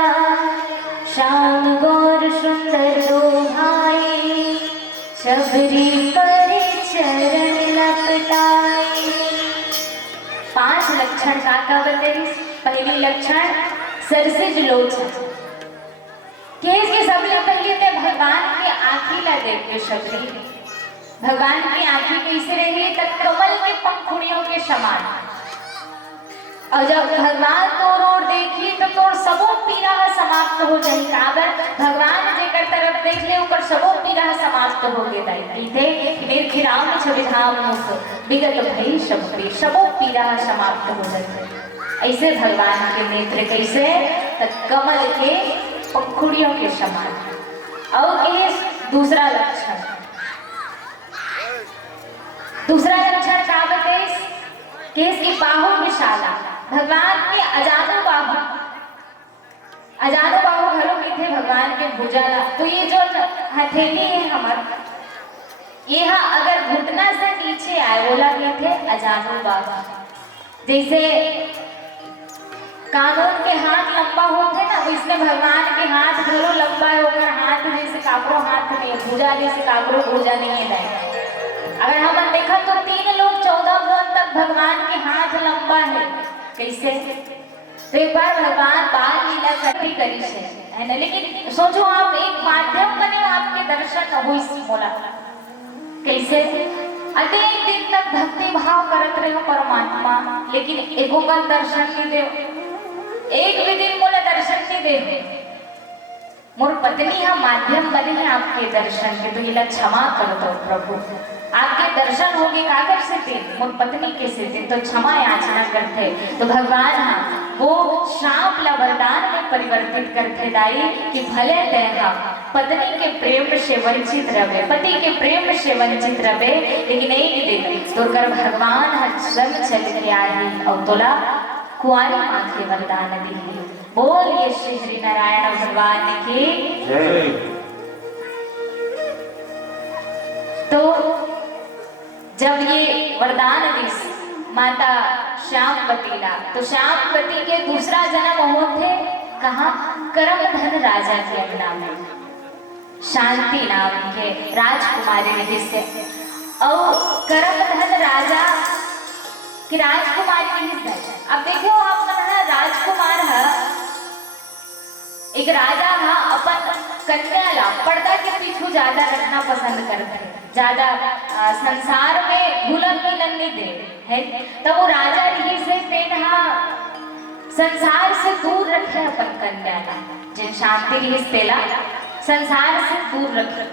श्याम गौर सुंदर दो भाई, शबरी करे चरण लपटाई। 5 लक्षण का बताइस। पहली लक्षण सरसिजलोचन, सबसे पहले तो भगवान के आँखी ला देख के शबरी, भगवान की आंखें कैसे रही तक कमल के पंखुड़ियों के समान, और जब भगवान तोर ओर देखी तो तोर सबो पीड़ा समाप्त हो जाई। काबर भगवान जेकर तरफ देख ले ऊपर सबो पीड़ा समाप्त हो गए दाई थे कि राम छवि धाम मुख विगत भई सबो पीड़ा समाप्त हो जाए। ऐसे भगवान के नेत्र कैसे तक कमल के पंखुड़ियों के समान। और ये दूसरा लक्षण का बताइस कि इसकी बाहु विशाला, भगवान के अजानो बाहु घरों में थे भगवान के भुजाला। तो ये जो हथेली है हमार, ये अगर घुटना से नीचे आए बोला गए थे अजानो बाहु। जैसे कानून के हाथ लंबा होते ना, इसमें भगवान के हाथ घरों लंबा होकर हाथ जैसे काकरो हाथ में, भुजा जैसे काकरो भुजा नहीं है। अगर हम देखा तो 3 लोग 14 भुवन तक भगवान के हाथ लंबा है कैसे। तो एक बार भगवान बाल लीला करी है ना, लेकिन सोचो आप एक माध्यम बने आपके दर्शन हो इस मोला कैसे। अनेक दिन तक भक्ति भाव करत रहे हो परमात्मा, लेकिन एको का दर्शन नहीं दे, एक भी दिन मोला दर्शन नहीं दे। मोर पत्नी हम माध्यम बने हैं आपके दर्शन के, तो ये क्षमा कर दो प्रभु। आपके दर्शन होंगे काकर से थे, मोर पत्नी के से थे, तो क्षमा याचना करते। तो भगवान वो श्राप ला वरदान में परिवर्तित करते दाई कि भले तैहा पत्नी के प्रेम से वंचित रहे, पति के प्रेम से वंचित रहे, लेकिन एक दिन तो कर भगवान स्वयं चल के आए और तोला कुआरी माँ के वरदान दी। बोलिए श्री हरि नारायण भगवान की जय। तो जब ये वरदान दी माता श्यामवती ला, तो श्यामवती के दूसरा जन्म होते कहाँ? करमधन राजा के अंगना में शांति नाम के राजकुमारी रही से। और करमधन राजा की राजकुमारी रही। अब देखो आप राजकुमार है एक राजा है अपन कन्या ला पर्दा के पीछू ज्यादा रखना पसंद करते, ज्यादा संसार में घुलन मिलन नहीं दे है। तब वो राजा रही से तेना संसार से दूर रखे अपन कन्या ला, जिन शांति रही तेला संसार से दूर रखे।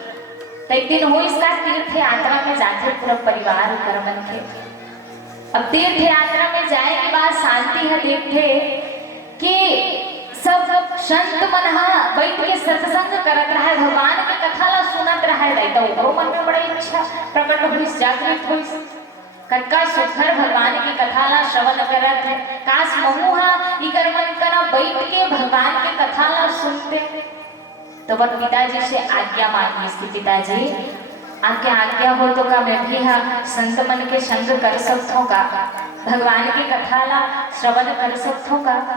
तो एक दिन हो इसका तीर्थ यात्रा में जाते पूरा परिवार करमन थे। अब तीर्थ यात्रा में जाए के बाद शांति है देखते कि सब संत मन बैठ के सत्संग करत रहा, भगवान के कथा ला सुनत रहा। तो ओकरो मन में बड़ी इच्छा प्रकट हुई, जागृत हुई। कटका सुखर भगवान की कथा ला श्रवण करत है, काश महू इकर मन करा बैठ के भगवान के कथा ला सुनते। तो बस पिताजी से आज्ञा मांगी इसकी, पिताजी आपके आज्ञा हो तो का मैं भी संत मन के संग कर सकता का, भगवान की कथा ला श्रवण कर सकता का।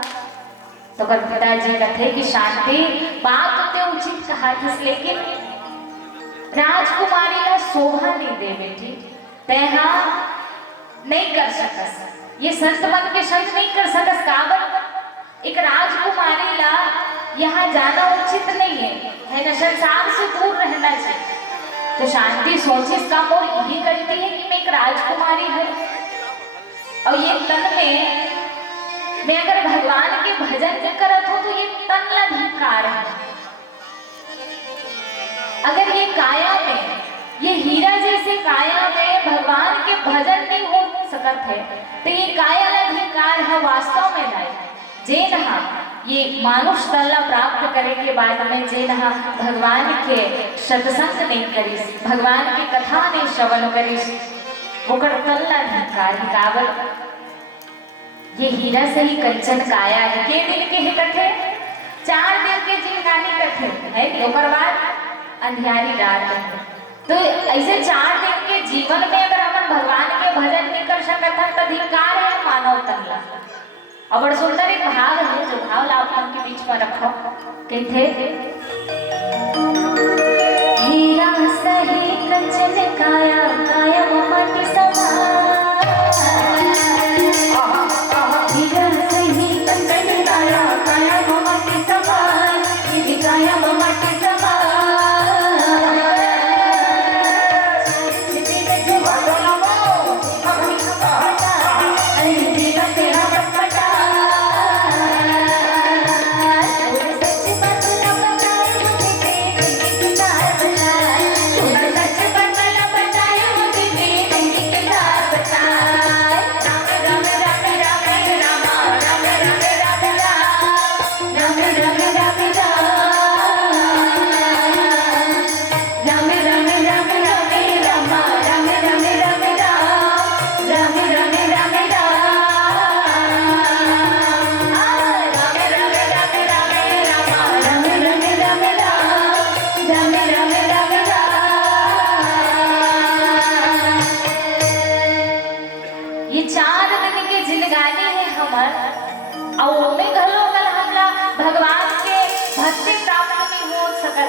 तो कर पिताजी कथे कि शांति बात तो उचित कहा थी, लेकिन राजकुमारी ला शोभा नहीं दे बेटी, तेहा नहीं कर सकस, ये संत मन के संग नहीं कर सकस। काबर एक राजकुमारी ला यहाँ जाना उचित नहीं है ना, संसार से दूर रहना चाहिए। तो शांति सोचे इसका और यही करती है कि मैं एक राजकुमारी हूँ और ये तन में मैं अगर भगवान के भजन करत हूँ तो ये तन ला धिक्कार है। अगर ये काया में, ये हीरा जैसे काया में भगवान के भजन नहीं हो सकत है तो ये काया ला धिक्कार है वास्तव में नहीं। जे नहा ये मानुष तल्ला प्राप्त करे के बाद में जे नहा भगवान के सत्संग नहीं करी, भगवान की कथा नहीं श्रवण करी, वो कर तल्ला धिक्कार है। काबर ये हीरा से ही कंचन काया है। के दिन के ही कथे 4 दिन के जिंदगानी कथे है, ओकर बाद अंधियारी रात है। तो ऐसे 4 दिन के जीवन में अगर हम भगवान के भजन नहीं कर सकत हैं तो धिक्कार है मानव तल्ला। और बड़ा सुंदर एक भाव है जो भाव ला आप के बीच में रखो, कहते हीरा सही कंचन काया काया ममति समान, हीरा सही कंचन काया काया ममति समान, यदि काया ममति समान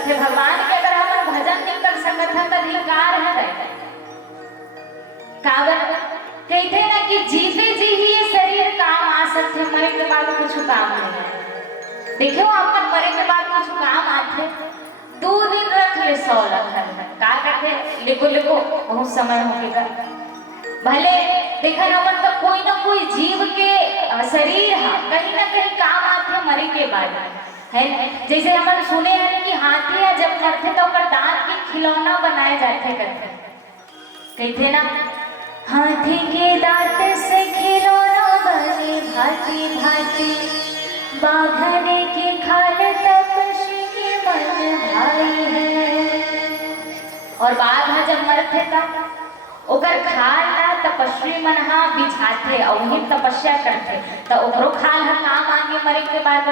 भगवान के अगर हम भजन नहीं कर सकते हैं तो धिक्कार है। काबर कहते ना कि जीते जी ही ये शरीर काम आ सकते, मरे के बाद कुछ काम नहीं है। देखो आपका मरे के बाद कुछ काम आते 2 दिन रख ले 100 रखल है का कहते लिखो लिखो बहुत समय हो गया। भले देखा हमन तो कोई ना कोई जीव के शरीर है कहीं ना कहीं काम आते मरे के बाद है। जैसे हम सुने हैं कि हाथी है जब मरते तो दांत के खिलौना बनाए जाते करते, कहते ना हाथी के दांत से खिलौना बने भांति भांति, बाघने की खाल तपस्वी के मन भाई है। और बाघ जब मरते तब ओकर खाल ला तपस्वी मन बिछाते और वही तपस्या करते तो ओकरो खाल काम आगे मरे के बाद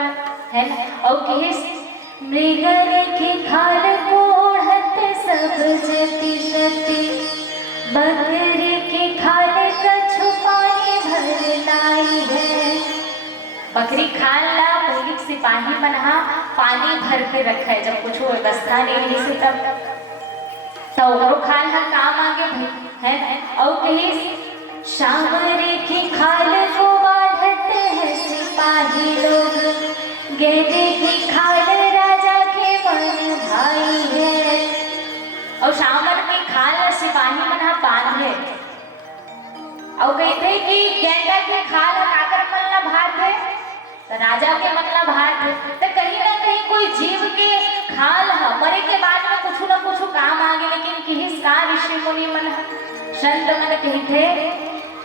है ना। और मृगर की खाल कोढ़त सब जति शति, बकरी की खाल कछु पानी भर लाई है। बकरी खाल ला पूर्विक से सिपाही मनहा पानी भर के रखे, जब कुछ व्यवस्था नहीं मिली से तब तो खाल हर काम आगे है। और कहीं शामरे की खाल को बांधते हैं सिपाही लोग, गेंदे की खाल राजा के मन भाई है। और शामर की खाल सिपाही मनहा बांधे और कहते कि गेंदा की खाल काकर मल्ला भात है तो राजा के मल्ला भात है। तो कहीं ना कहीं कोई जीव के खाल मरे के बाद में कुछ न कुछ काम आगे, लेकिन किसी का ऋषि मुनि मन संत मन कहते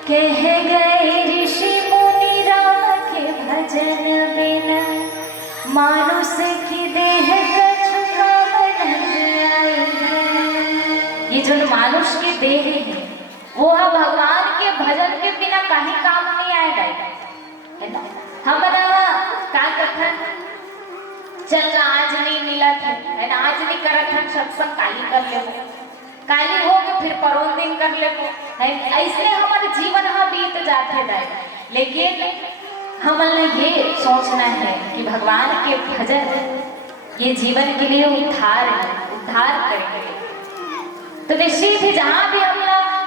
कह गए ऋषि मुनि राम के भजन बिना मानुष की देह कछु काम नहीं आई है। ये जो मानुष की देह है वो भगवान के भजन के बिना कहीं काम नहीं आएगा। हम बतावा का कथन चल आज नहीं मिला था है ना, आज नहीं करत था सत्संग काली कर ले, काली हो के फिर परों दिन कर ले है। ऐसे हमारे जीवन हाँ बीत जाते जाए, लेकिन हमें ये सोचना है कि भगवान के भजन ये जीवन के लिए उद्धार है, उद्धार करेंगे। तो निश्चित ही जहाँ भी हम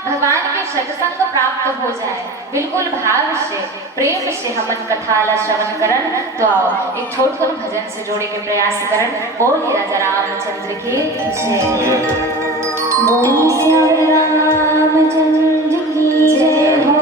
भगवान के सत्संग प्राप्त हो जाए, बिल्कुल भाव से प्रेम से हमन कथा ला श्रवण करन। तो आओ एक छोट भजन से जोड़े के प्रयास करन। बोलिए राजा रामचंद्र की जय, बोलिए रामचंद्र की जय हो।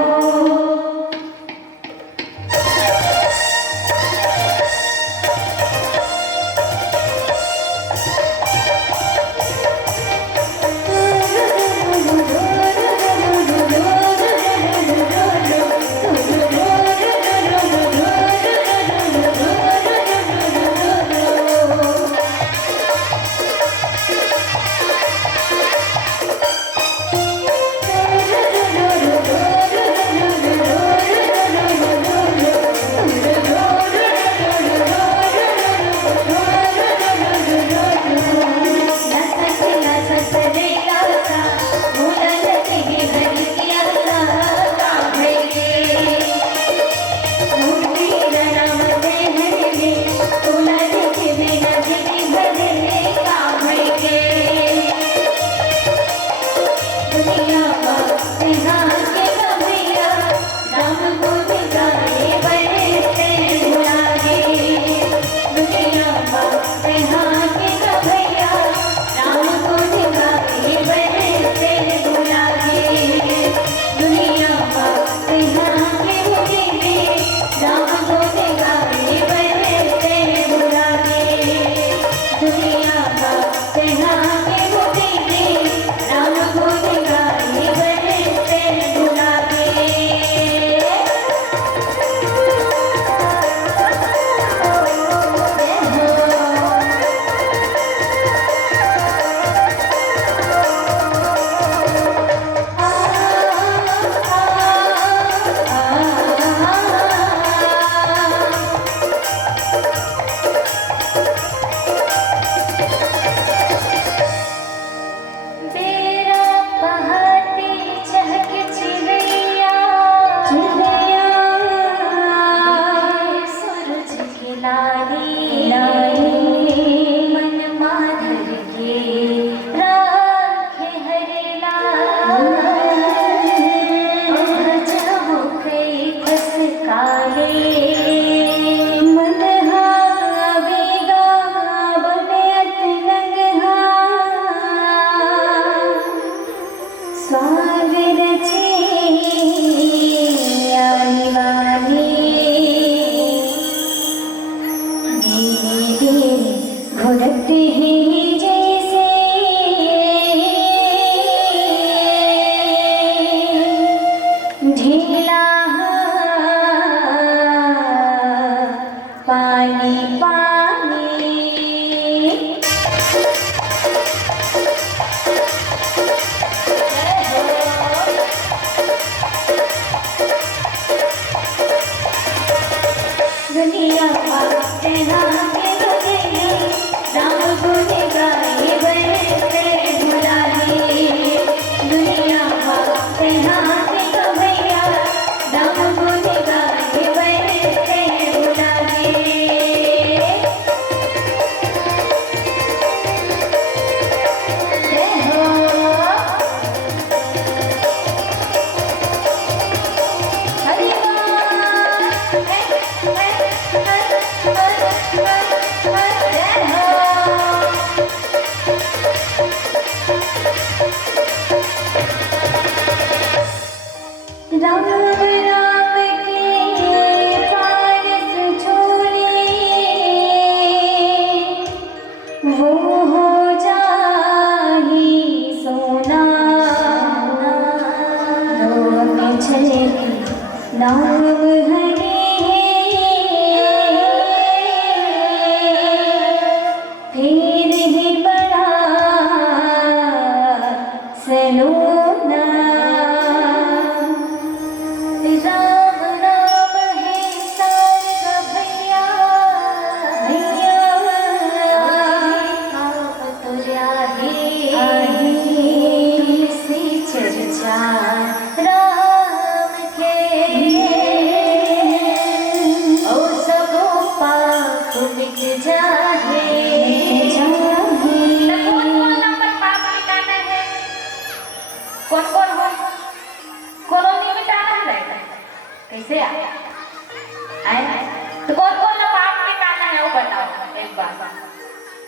दुनिया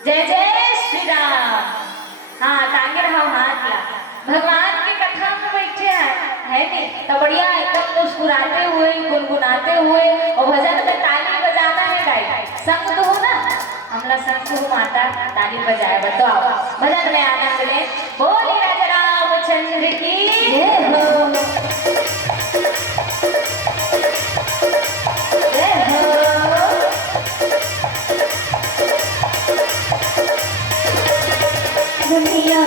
जय जय श्री राम। हाँ तांगे रहा हाथ ला भगवान की कथा में बैठे हैं है नहीं तो बढ़िया एकदम मुस्कुराते हुए गुनगुनाते हुए और भजन में ताली बजाना है गाय संग तो हो ना हमला संग तो हो माता ताली बजाए बताओ भजन में आनंद ले बोली राजा रामचंद्र की जय हो जय हो। दुनिया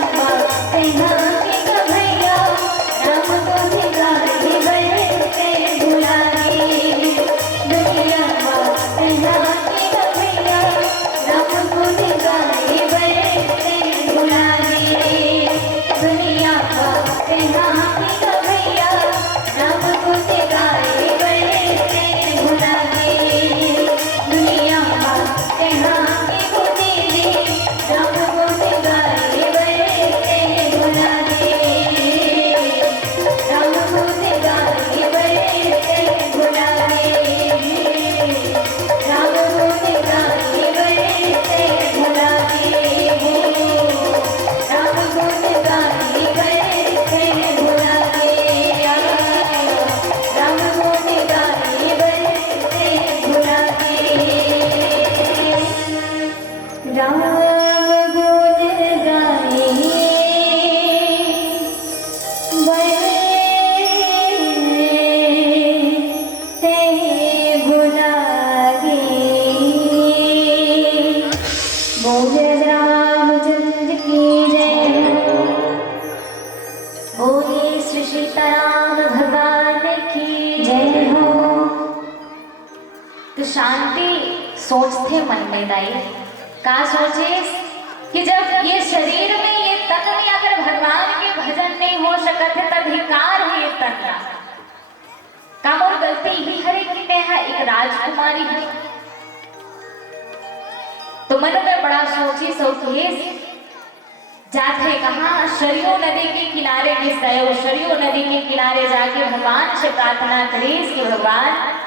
सोचते मन में दाई का सोचे कि जब ये शरीर में ये तन में अगर भगवान के भजन नहीं हो सकते तो अधिकार है ये तन का काम और गलती ही हर एक में है एक राजकुमारी है तो मन में बड़ा सोची सोचिए जाते कहा सरयू नदी के किनारे सरयू नदी के किनारे जाके भगवान से प्रार्थना करीस कि भगवान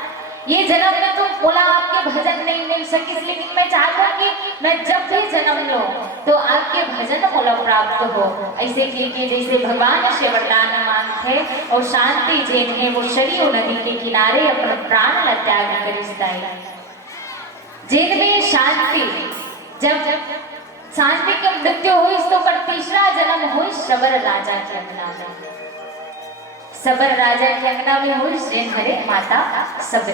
ये जन्म में तो बोला आपके भजन नहीं मिल सकी लेकिन मैं चाहता हूँ कि मैं जब भी जन्म लो तो आपके भजन मोला प्राप्त हो ऐसे कि जैसे भगवान से वरदान मांगते और शांति जेन है वो सरयू नदी के किनारे अपना प्राण ला त्याग करिस्ता है जेन में शांति जब शांति की मृत्यु हुई तो पर तीसरा जन्म हुई सबर राजा के अंगना में सबर राजा के अंगना में हुई श्री हरे माता सबरी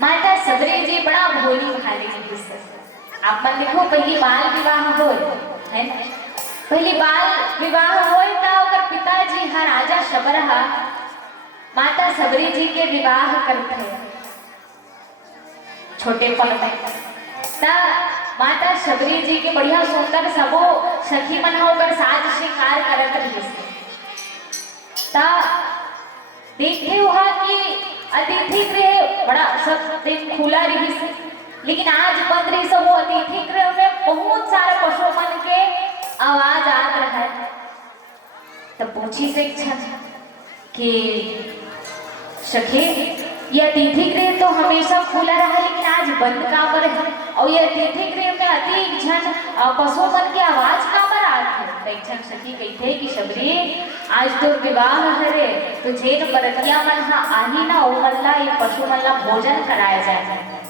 माता सबरी जी बड़ा भोली भाली जी आप मन देखो पहली बाल विवाह हो है पहली बाल विवाह हो तो पिताजी हा राजा सबरहा माता सबरी जी के विवाह करते छोटे पल में माता सबरी जी के बढ़िया सुंदर सबो सखी मन होकर साज श्रृंगार करत रही देखे हुआ कि अतिथि गृह बड़ा सब दिन खुला रही से लेकिन आज बंद रही सब वो अतिथि गृह में बहुत सारे पशु मन के आवाज आ रहा है तब पूछी से कि सखी ये अतिथि गृह तो हमेशा खुला रहा लेकिन आज बंद कहाँ पर है और ये अतिथि गृह में अति जन पशु मन की आवाज कहाँ पर आती है सखी कहते कि सबरी आज तो विवाह हरे तो जेन बरतिया मन हा आही ना ओ मल्ला ये पशु मल्ला भोजन कराया जाए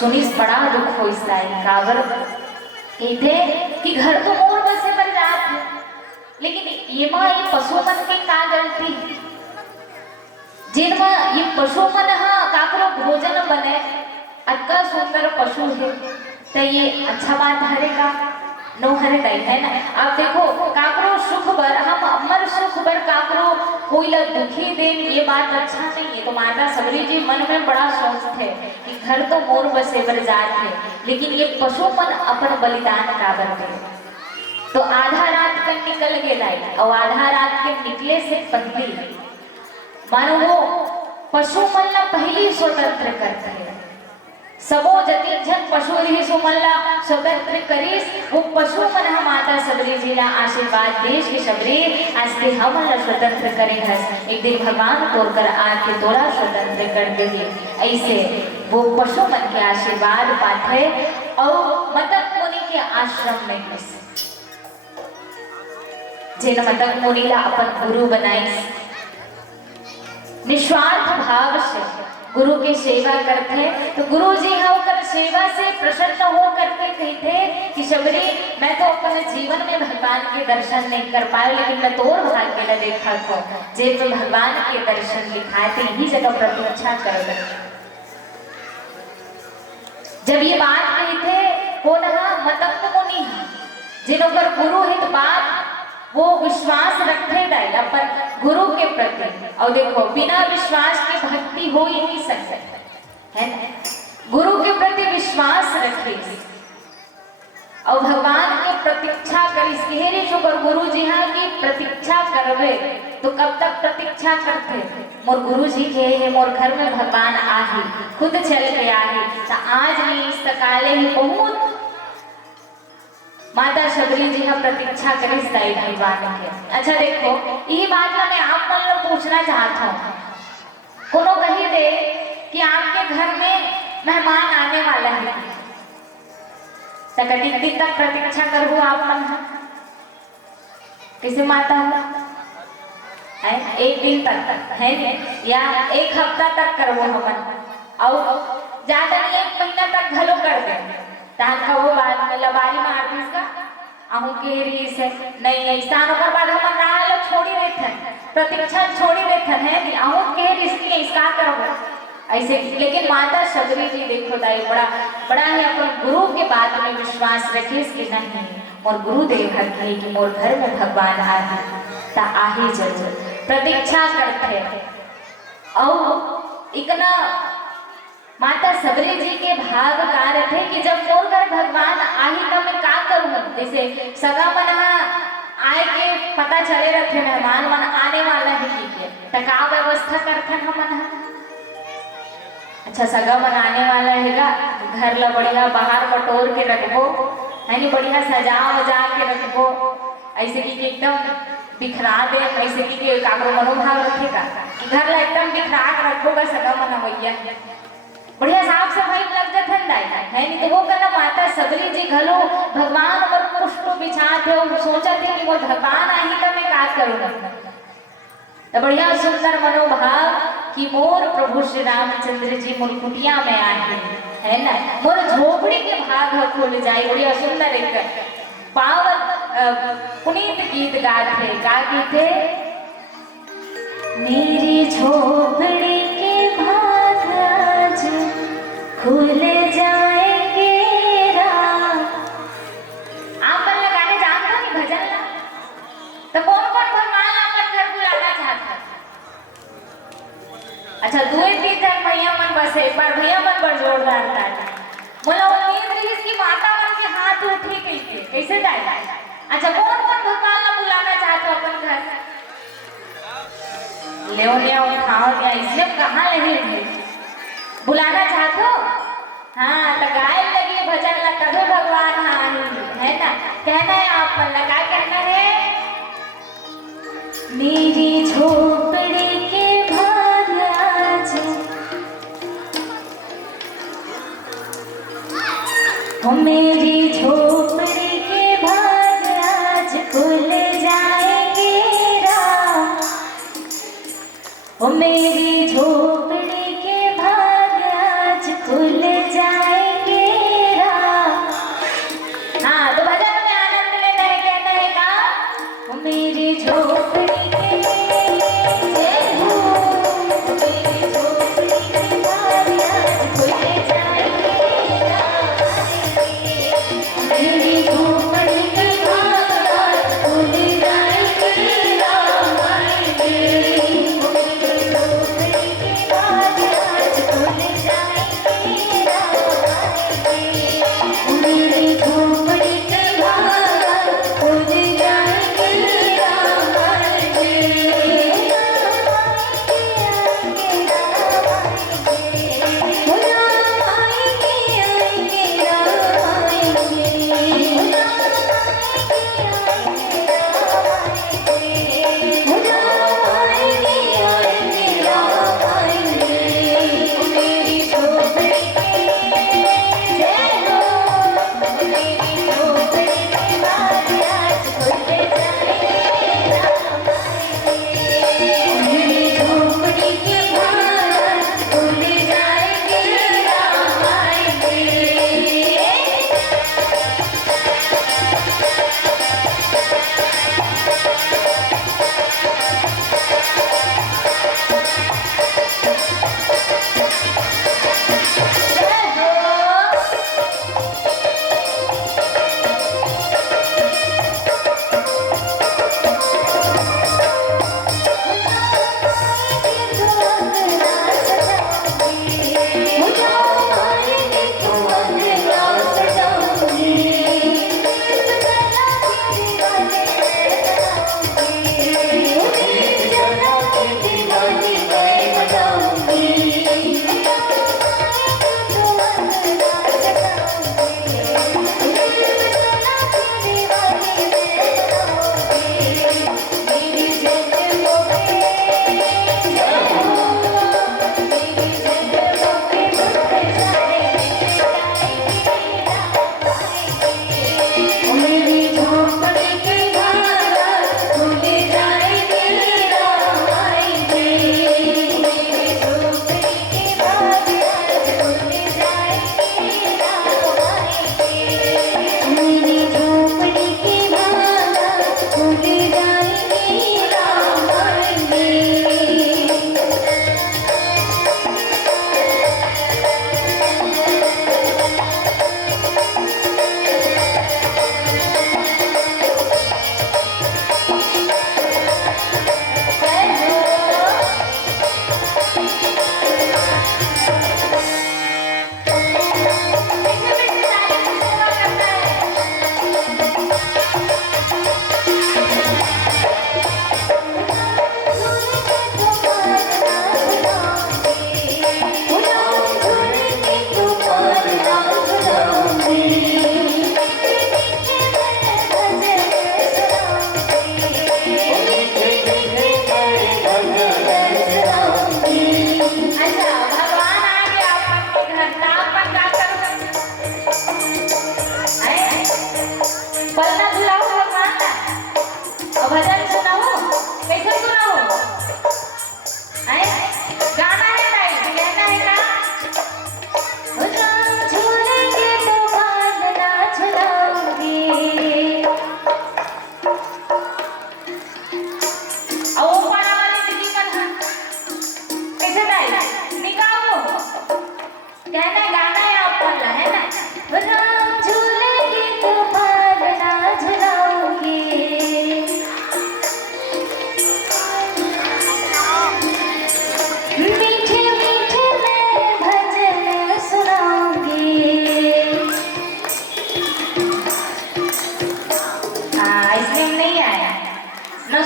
सुनिस बड़ा दुख हो इसका काबर कहते कि घर तो मोर बसे पर जात है लेकिन ये माँ ये पशु मन के का गलती जिनमा ये पशु मन हा काकरो भोजन बने अक्का सुंदर पशु है तो ये अच्छा बात हरेगा नो हरे है ना आप देखो काकरो सुख बर हम अमर सुख बर काकरो कोई ला दुखी दे ये बात अच्छा नहीं है तो माता सबरी जी मन में बड़ा सोच थे कि घर तो मोर बसे बर जात है लेकिन ये पशु मन अपन बलिदान काबर दे तो आधा रात कर निकल गए और आधा रात के निकले से पहले मानो वो पशु मल्ला पहली स्वतंत्र करते हैं सबो जति जन पशु रही सुमल्ला स्वतंत्र करीस वो पशु मन हम माता सबरी जी ला आशीर्वाद देश के सबरी आज के हम ला स्वतंत्र करे हस एक दिन भगवान तोड़कर आके तोड़ा स्वतंत्र कर दे ऐसे वो पशु मन के आशीर्वाद पाते और मत आश्रम में घुस जिन मदन मुनीला अपन गुरु बनाई, निस्वार्थ भाव से गुरु की सेवा करते। तो गुरु जी होकर सेवा से प्रसन्न हो करके कहते कि शबरी, मैं तो अपने जीवन में भगवान के दर्शन नहीं कर पाया, लेकिन मैं तोर भाग्य न देखा को जे में भगवान के दर्शन लिखाए थे, यही जगह प्रतीक्षा कर रहे। जब ये बात कहते हो ना मतंग मुनि जिनों पर गुरु हित बात वो विश्वास रखे रहेगा पर गुरु के प्रति, और देखो बिना विश्वास के भक्ति हो ही नहीं सकता है ना। गुरु के प्रति विश्वास रखे और भगवान की प्रतीक्षा करी। शुक्र गुरु जी हाँ की प्रतीक्षा करवे तो कब तक प्रतीक्षा करते, मोर गुरु जी के मोर घर में भगवान आही खुद चल के आही, तो आज नहीं इस तकाले ही बहुत माता शबरी जी हम प्रतीक्षा करी सदाई भगवान के। अच्छा देखो यही बात मैं आप मन लोग पूछना चाहता हूँ, कोनो कही दे कि आपके घर में मेहमान आने वाला है, तो कितने दिन तक प्रतीक्षा करूँ आप मन किसी माता है? एक दिन तक है या एक हफ्ता तक करो हमन, और ज्यादा नहीं 1 महीना तक घलो कर दे ताका वो बात में लबारी मार दी इसका आहू के रीस नहीं ऐसा ओकर बाद हम ना लोग छोड़ी रहते प्रतीक्षा छोड़ी रहते हैं कि आहू के रीस की इसका करो ऐसे। लेकिन माता शबरी जी देखो दाई बड़ा है अपन गुरु के बात में विश्वास रखे इसके नहीं, और गुरुदेव है कि मोर घर में भगवान आए ता आही जरूर प्रतीक्षा करते। और इतना माता शबरी जी के भाग कार्य थे कि जब मोर घर भगवान आही तब मैं का करूँ, जैसे सगा मन आए के पता चले रखे मेहमान मन आने वाला है कि तो का व्यवस्था करते हम। अच्छा सगा मन आने वाला हैगा घर ला बढ़िया बाहर बटोर के रखबो है नी, बढ़िया सजा वजा के रखबो, ऐसे कि एकदम बिखरा दे, ऐसे कि काकरो मनोभाव रखेगा घर ला एकदम बिखरा के रखोगा सगा मन भैया बढ़िया साफ सफाई लग जाता है नहीं। तो वो कहना माता शबरी जी घलो भगवान और पुष्प बिछाते हो सोचा थे कि वो भगवान आई तो मैं का करूँगा, तो बढ़िया सुंदर मनोभाव कि मोर प्रभु श्री रामचंद्र जी मोर कुटिया में आए है ना, मोर झोपड़ी के भाग खुल जाए। बढ़िया सुंदर एक पावन पुनीत गीत गाते का गीते, मेरी झोपड़ी के भाग आज खुल जाएंगे राम। आप मन लगाने जानते नहीं भजन ला, तो कौन कौन भगवान अपन घर बुलाना चाहता? अच्छा 2-3 भैया मन बस एक बार भैया मन पर जोरदार था बोला उम्मीद रही इसकी माता मन के हाथ उठी कैसे जाए। अच्छा कौन कौन भगवान बुलाना चाहते हो अपन घर? ले उठाओ क्या इसलिए कहाँ लगे बुलाना चाहते हो? हाँ तो गाय लगी भजन ला तभी भगवान है ना, कहना है आप मन लगा कहना है, मेरी झोपड़ी के भाग आज मेरी झोपड़ी के भाग आज खुल जाएंगे राम, मेरी झोपड़ी के भाग आज खुल जाएंगे राम। हाँ तो भजन में आनंद लेना है, कहना है का मेरी झोपड़ी के मेरी झोपड़ी के भाग आज खुल जाएंगे राम।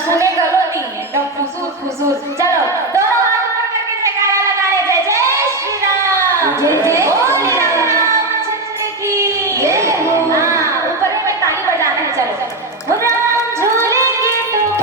सुने गलो नहीं एकदम फुसूर फुसूर। चलो दोनों हाथ ऊपर करके जयकारा लगा ले, जय जय श्री राम, जय जय बोल रामचंद्र की जय हो। हाँ ऊपर में ताली बजाना है। चलो राम झूले के तो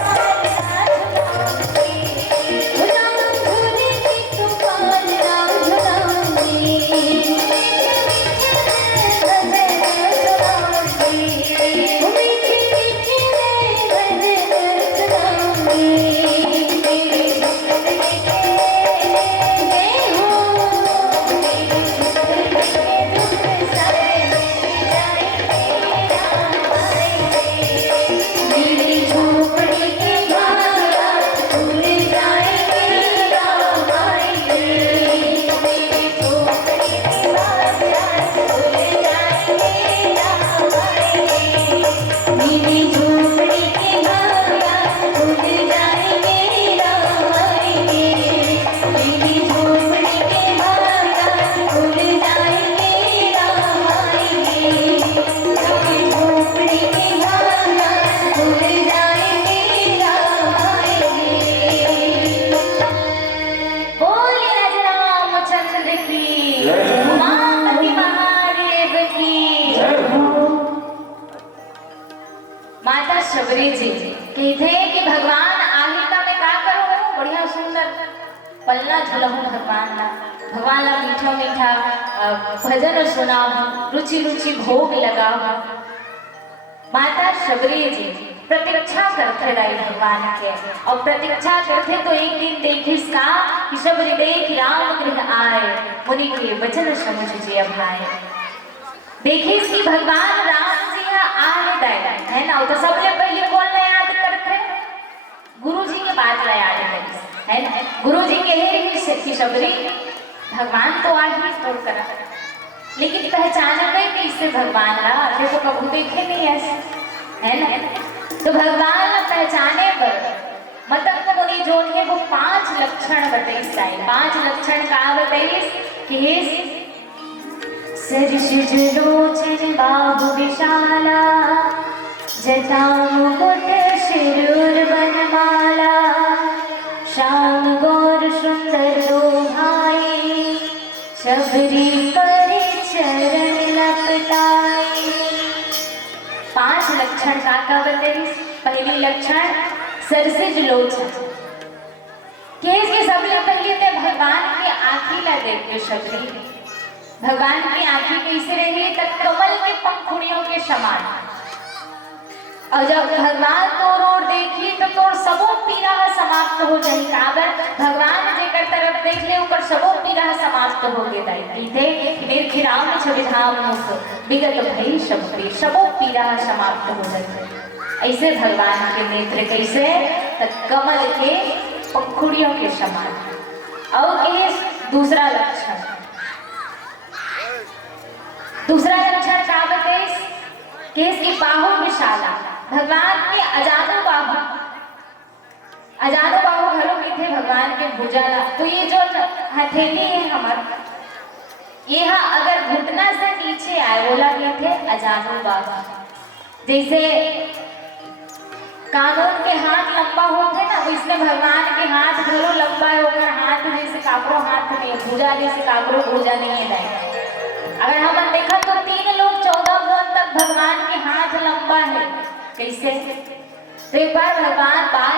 माता शबरी जी कहते हैं कि भगवान आहिका में का करो बढ़िया सुंदर पल्ला झुलहूं भगवान ला, भगवान ला मीठा मीठा भजन सुनाऊं, रुचि रुचि भोग लगाऊं। माता शबरी जी प्रतीक्षा करते रहे भगवान के, और प्रतीक्षा करते तो एक दिन देखिस का कि शबरी देख राम गृह आए, मुनि के वचन समझ जे भाई। देखिस कि भगवान राम जी आने दाएगा है ना, तो सबले पहले कौन ला याद करते? गुरु जी के बात ला याद करते है ना। गुरु जी कहे कि शबरी भगवान तो आ ही तोड़ करा, लेकिन पहचान गए कैसे भगवान ला, देखो कभी देखे नहीं ऐसे है ना। तो भगवान ला पहचाने पर मतलब मुनि जो है वो 5 लक्षण बताइस। 5 लक्षण का बताइस कि सरसिज लोचन बाहु विशाला, जटा मुकुट शिरूर बनमाला, श्याम गौर सुंदर दो भाई, शबरी पर चरण लपटाई। 5 लक्षण का बताइस। पहली लक्षण सरसिज लोचन, के सबले पहले ते भगवान के आँखी ला देख के शबरी, भगवान की आंखें कैसे रही तक कमल के पंखुड़ियों के समान। और जब भगवान तोर ओर देखी तो तोर सबो पीड़ा समाप्त हो जाए। काबर भगवान जेकर तरफ देख ले ऊपर सबो पीड़ा समाप्त हो गए दाई थे कि मेरे खिराम छविधाम मुख विगत भई सबे सबो पीड़ा समाप्त हो जाए। ऐसे भगवान के नेत्र कैसे तक कमल के पंखुड़ियों के समान। और ये दूसरा लक्षण, दूसरा लक्षण का बताइस कि इसकी बाहु विशाला, भगवान के अजानो बाहु, अजानो बाहु घरों में थे भगवान के भुजाला। तो ये जो हथेली है हमार, ये अगर घुटना से नीचे आए बोला गए थे अजानो बाहु। जैसे कानून के हाथ लंबा होते ना, इसमें भगवान के हाथ घरों लंबा होकर हाथ जैसे काकरो हाथ में, भुजा जैसे काकरो भुजा नहीं है। अगर हम देखा तो 3 लोग 14 भुवन तक भगवान के हाथ लंबा है कैसे। तो एक बार भगवान बाल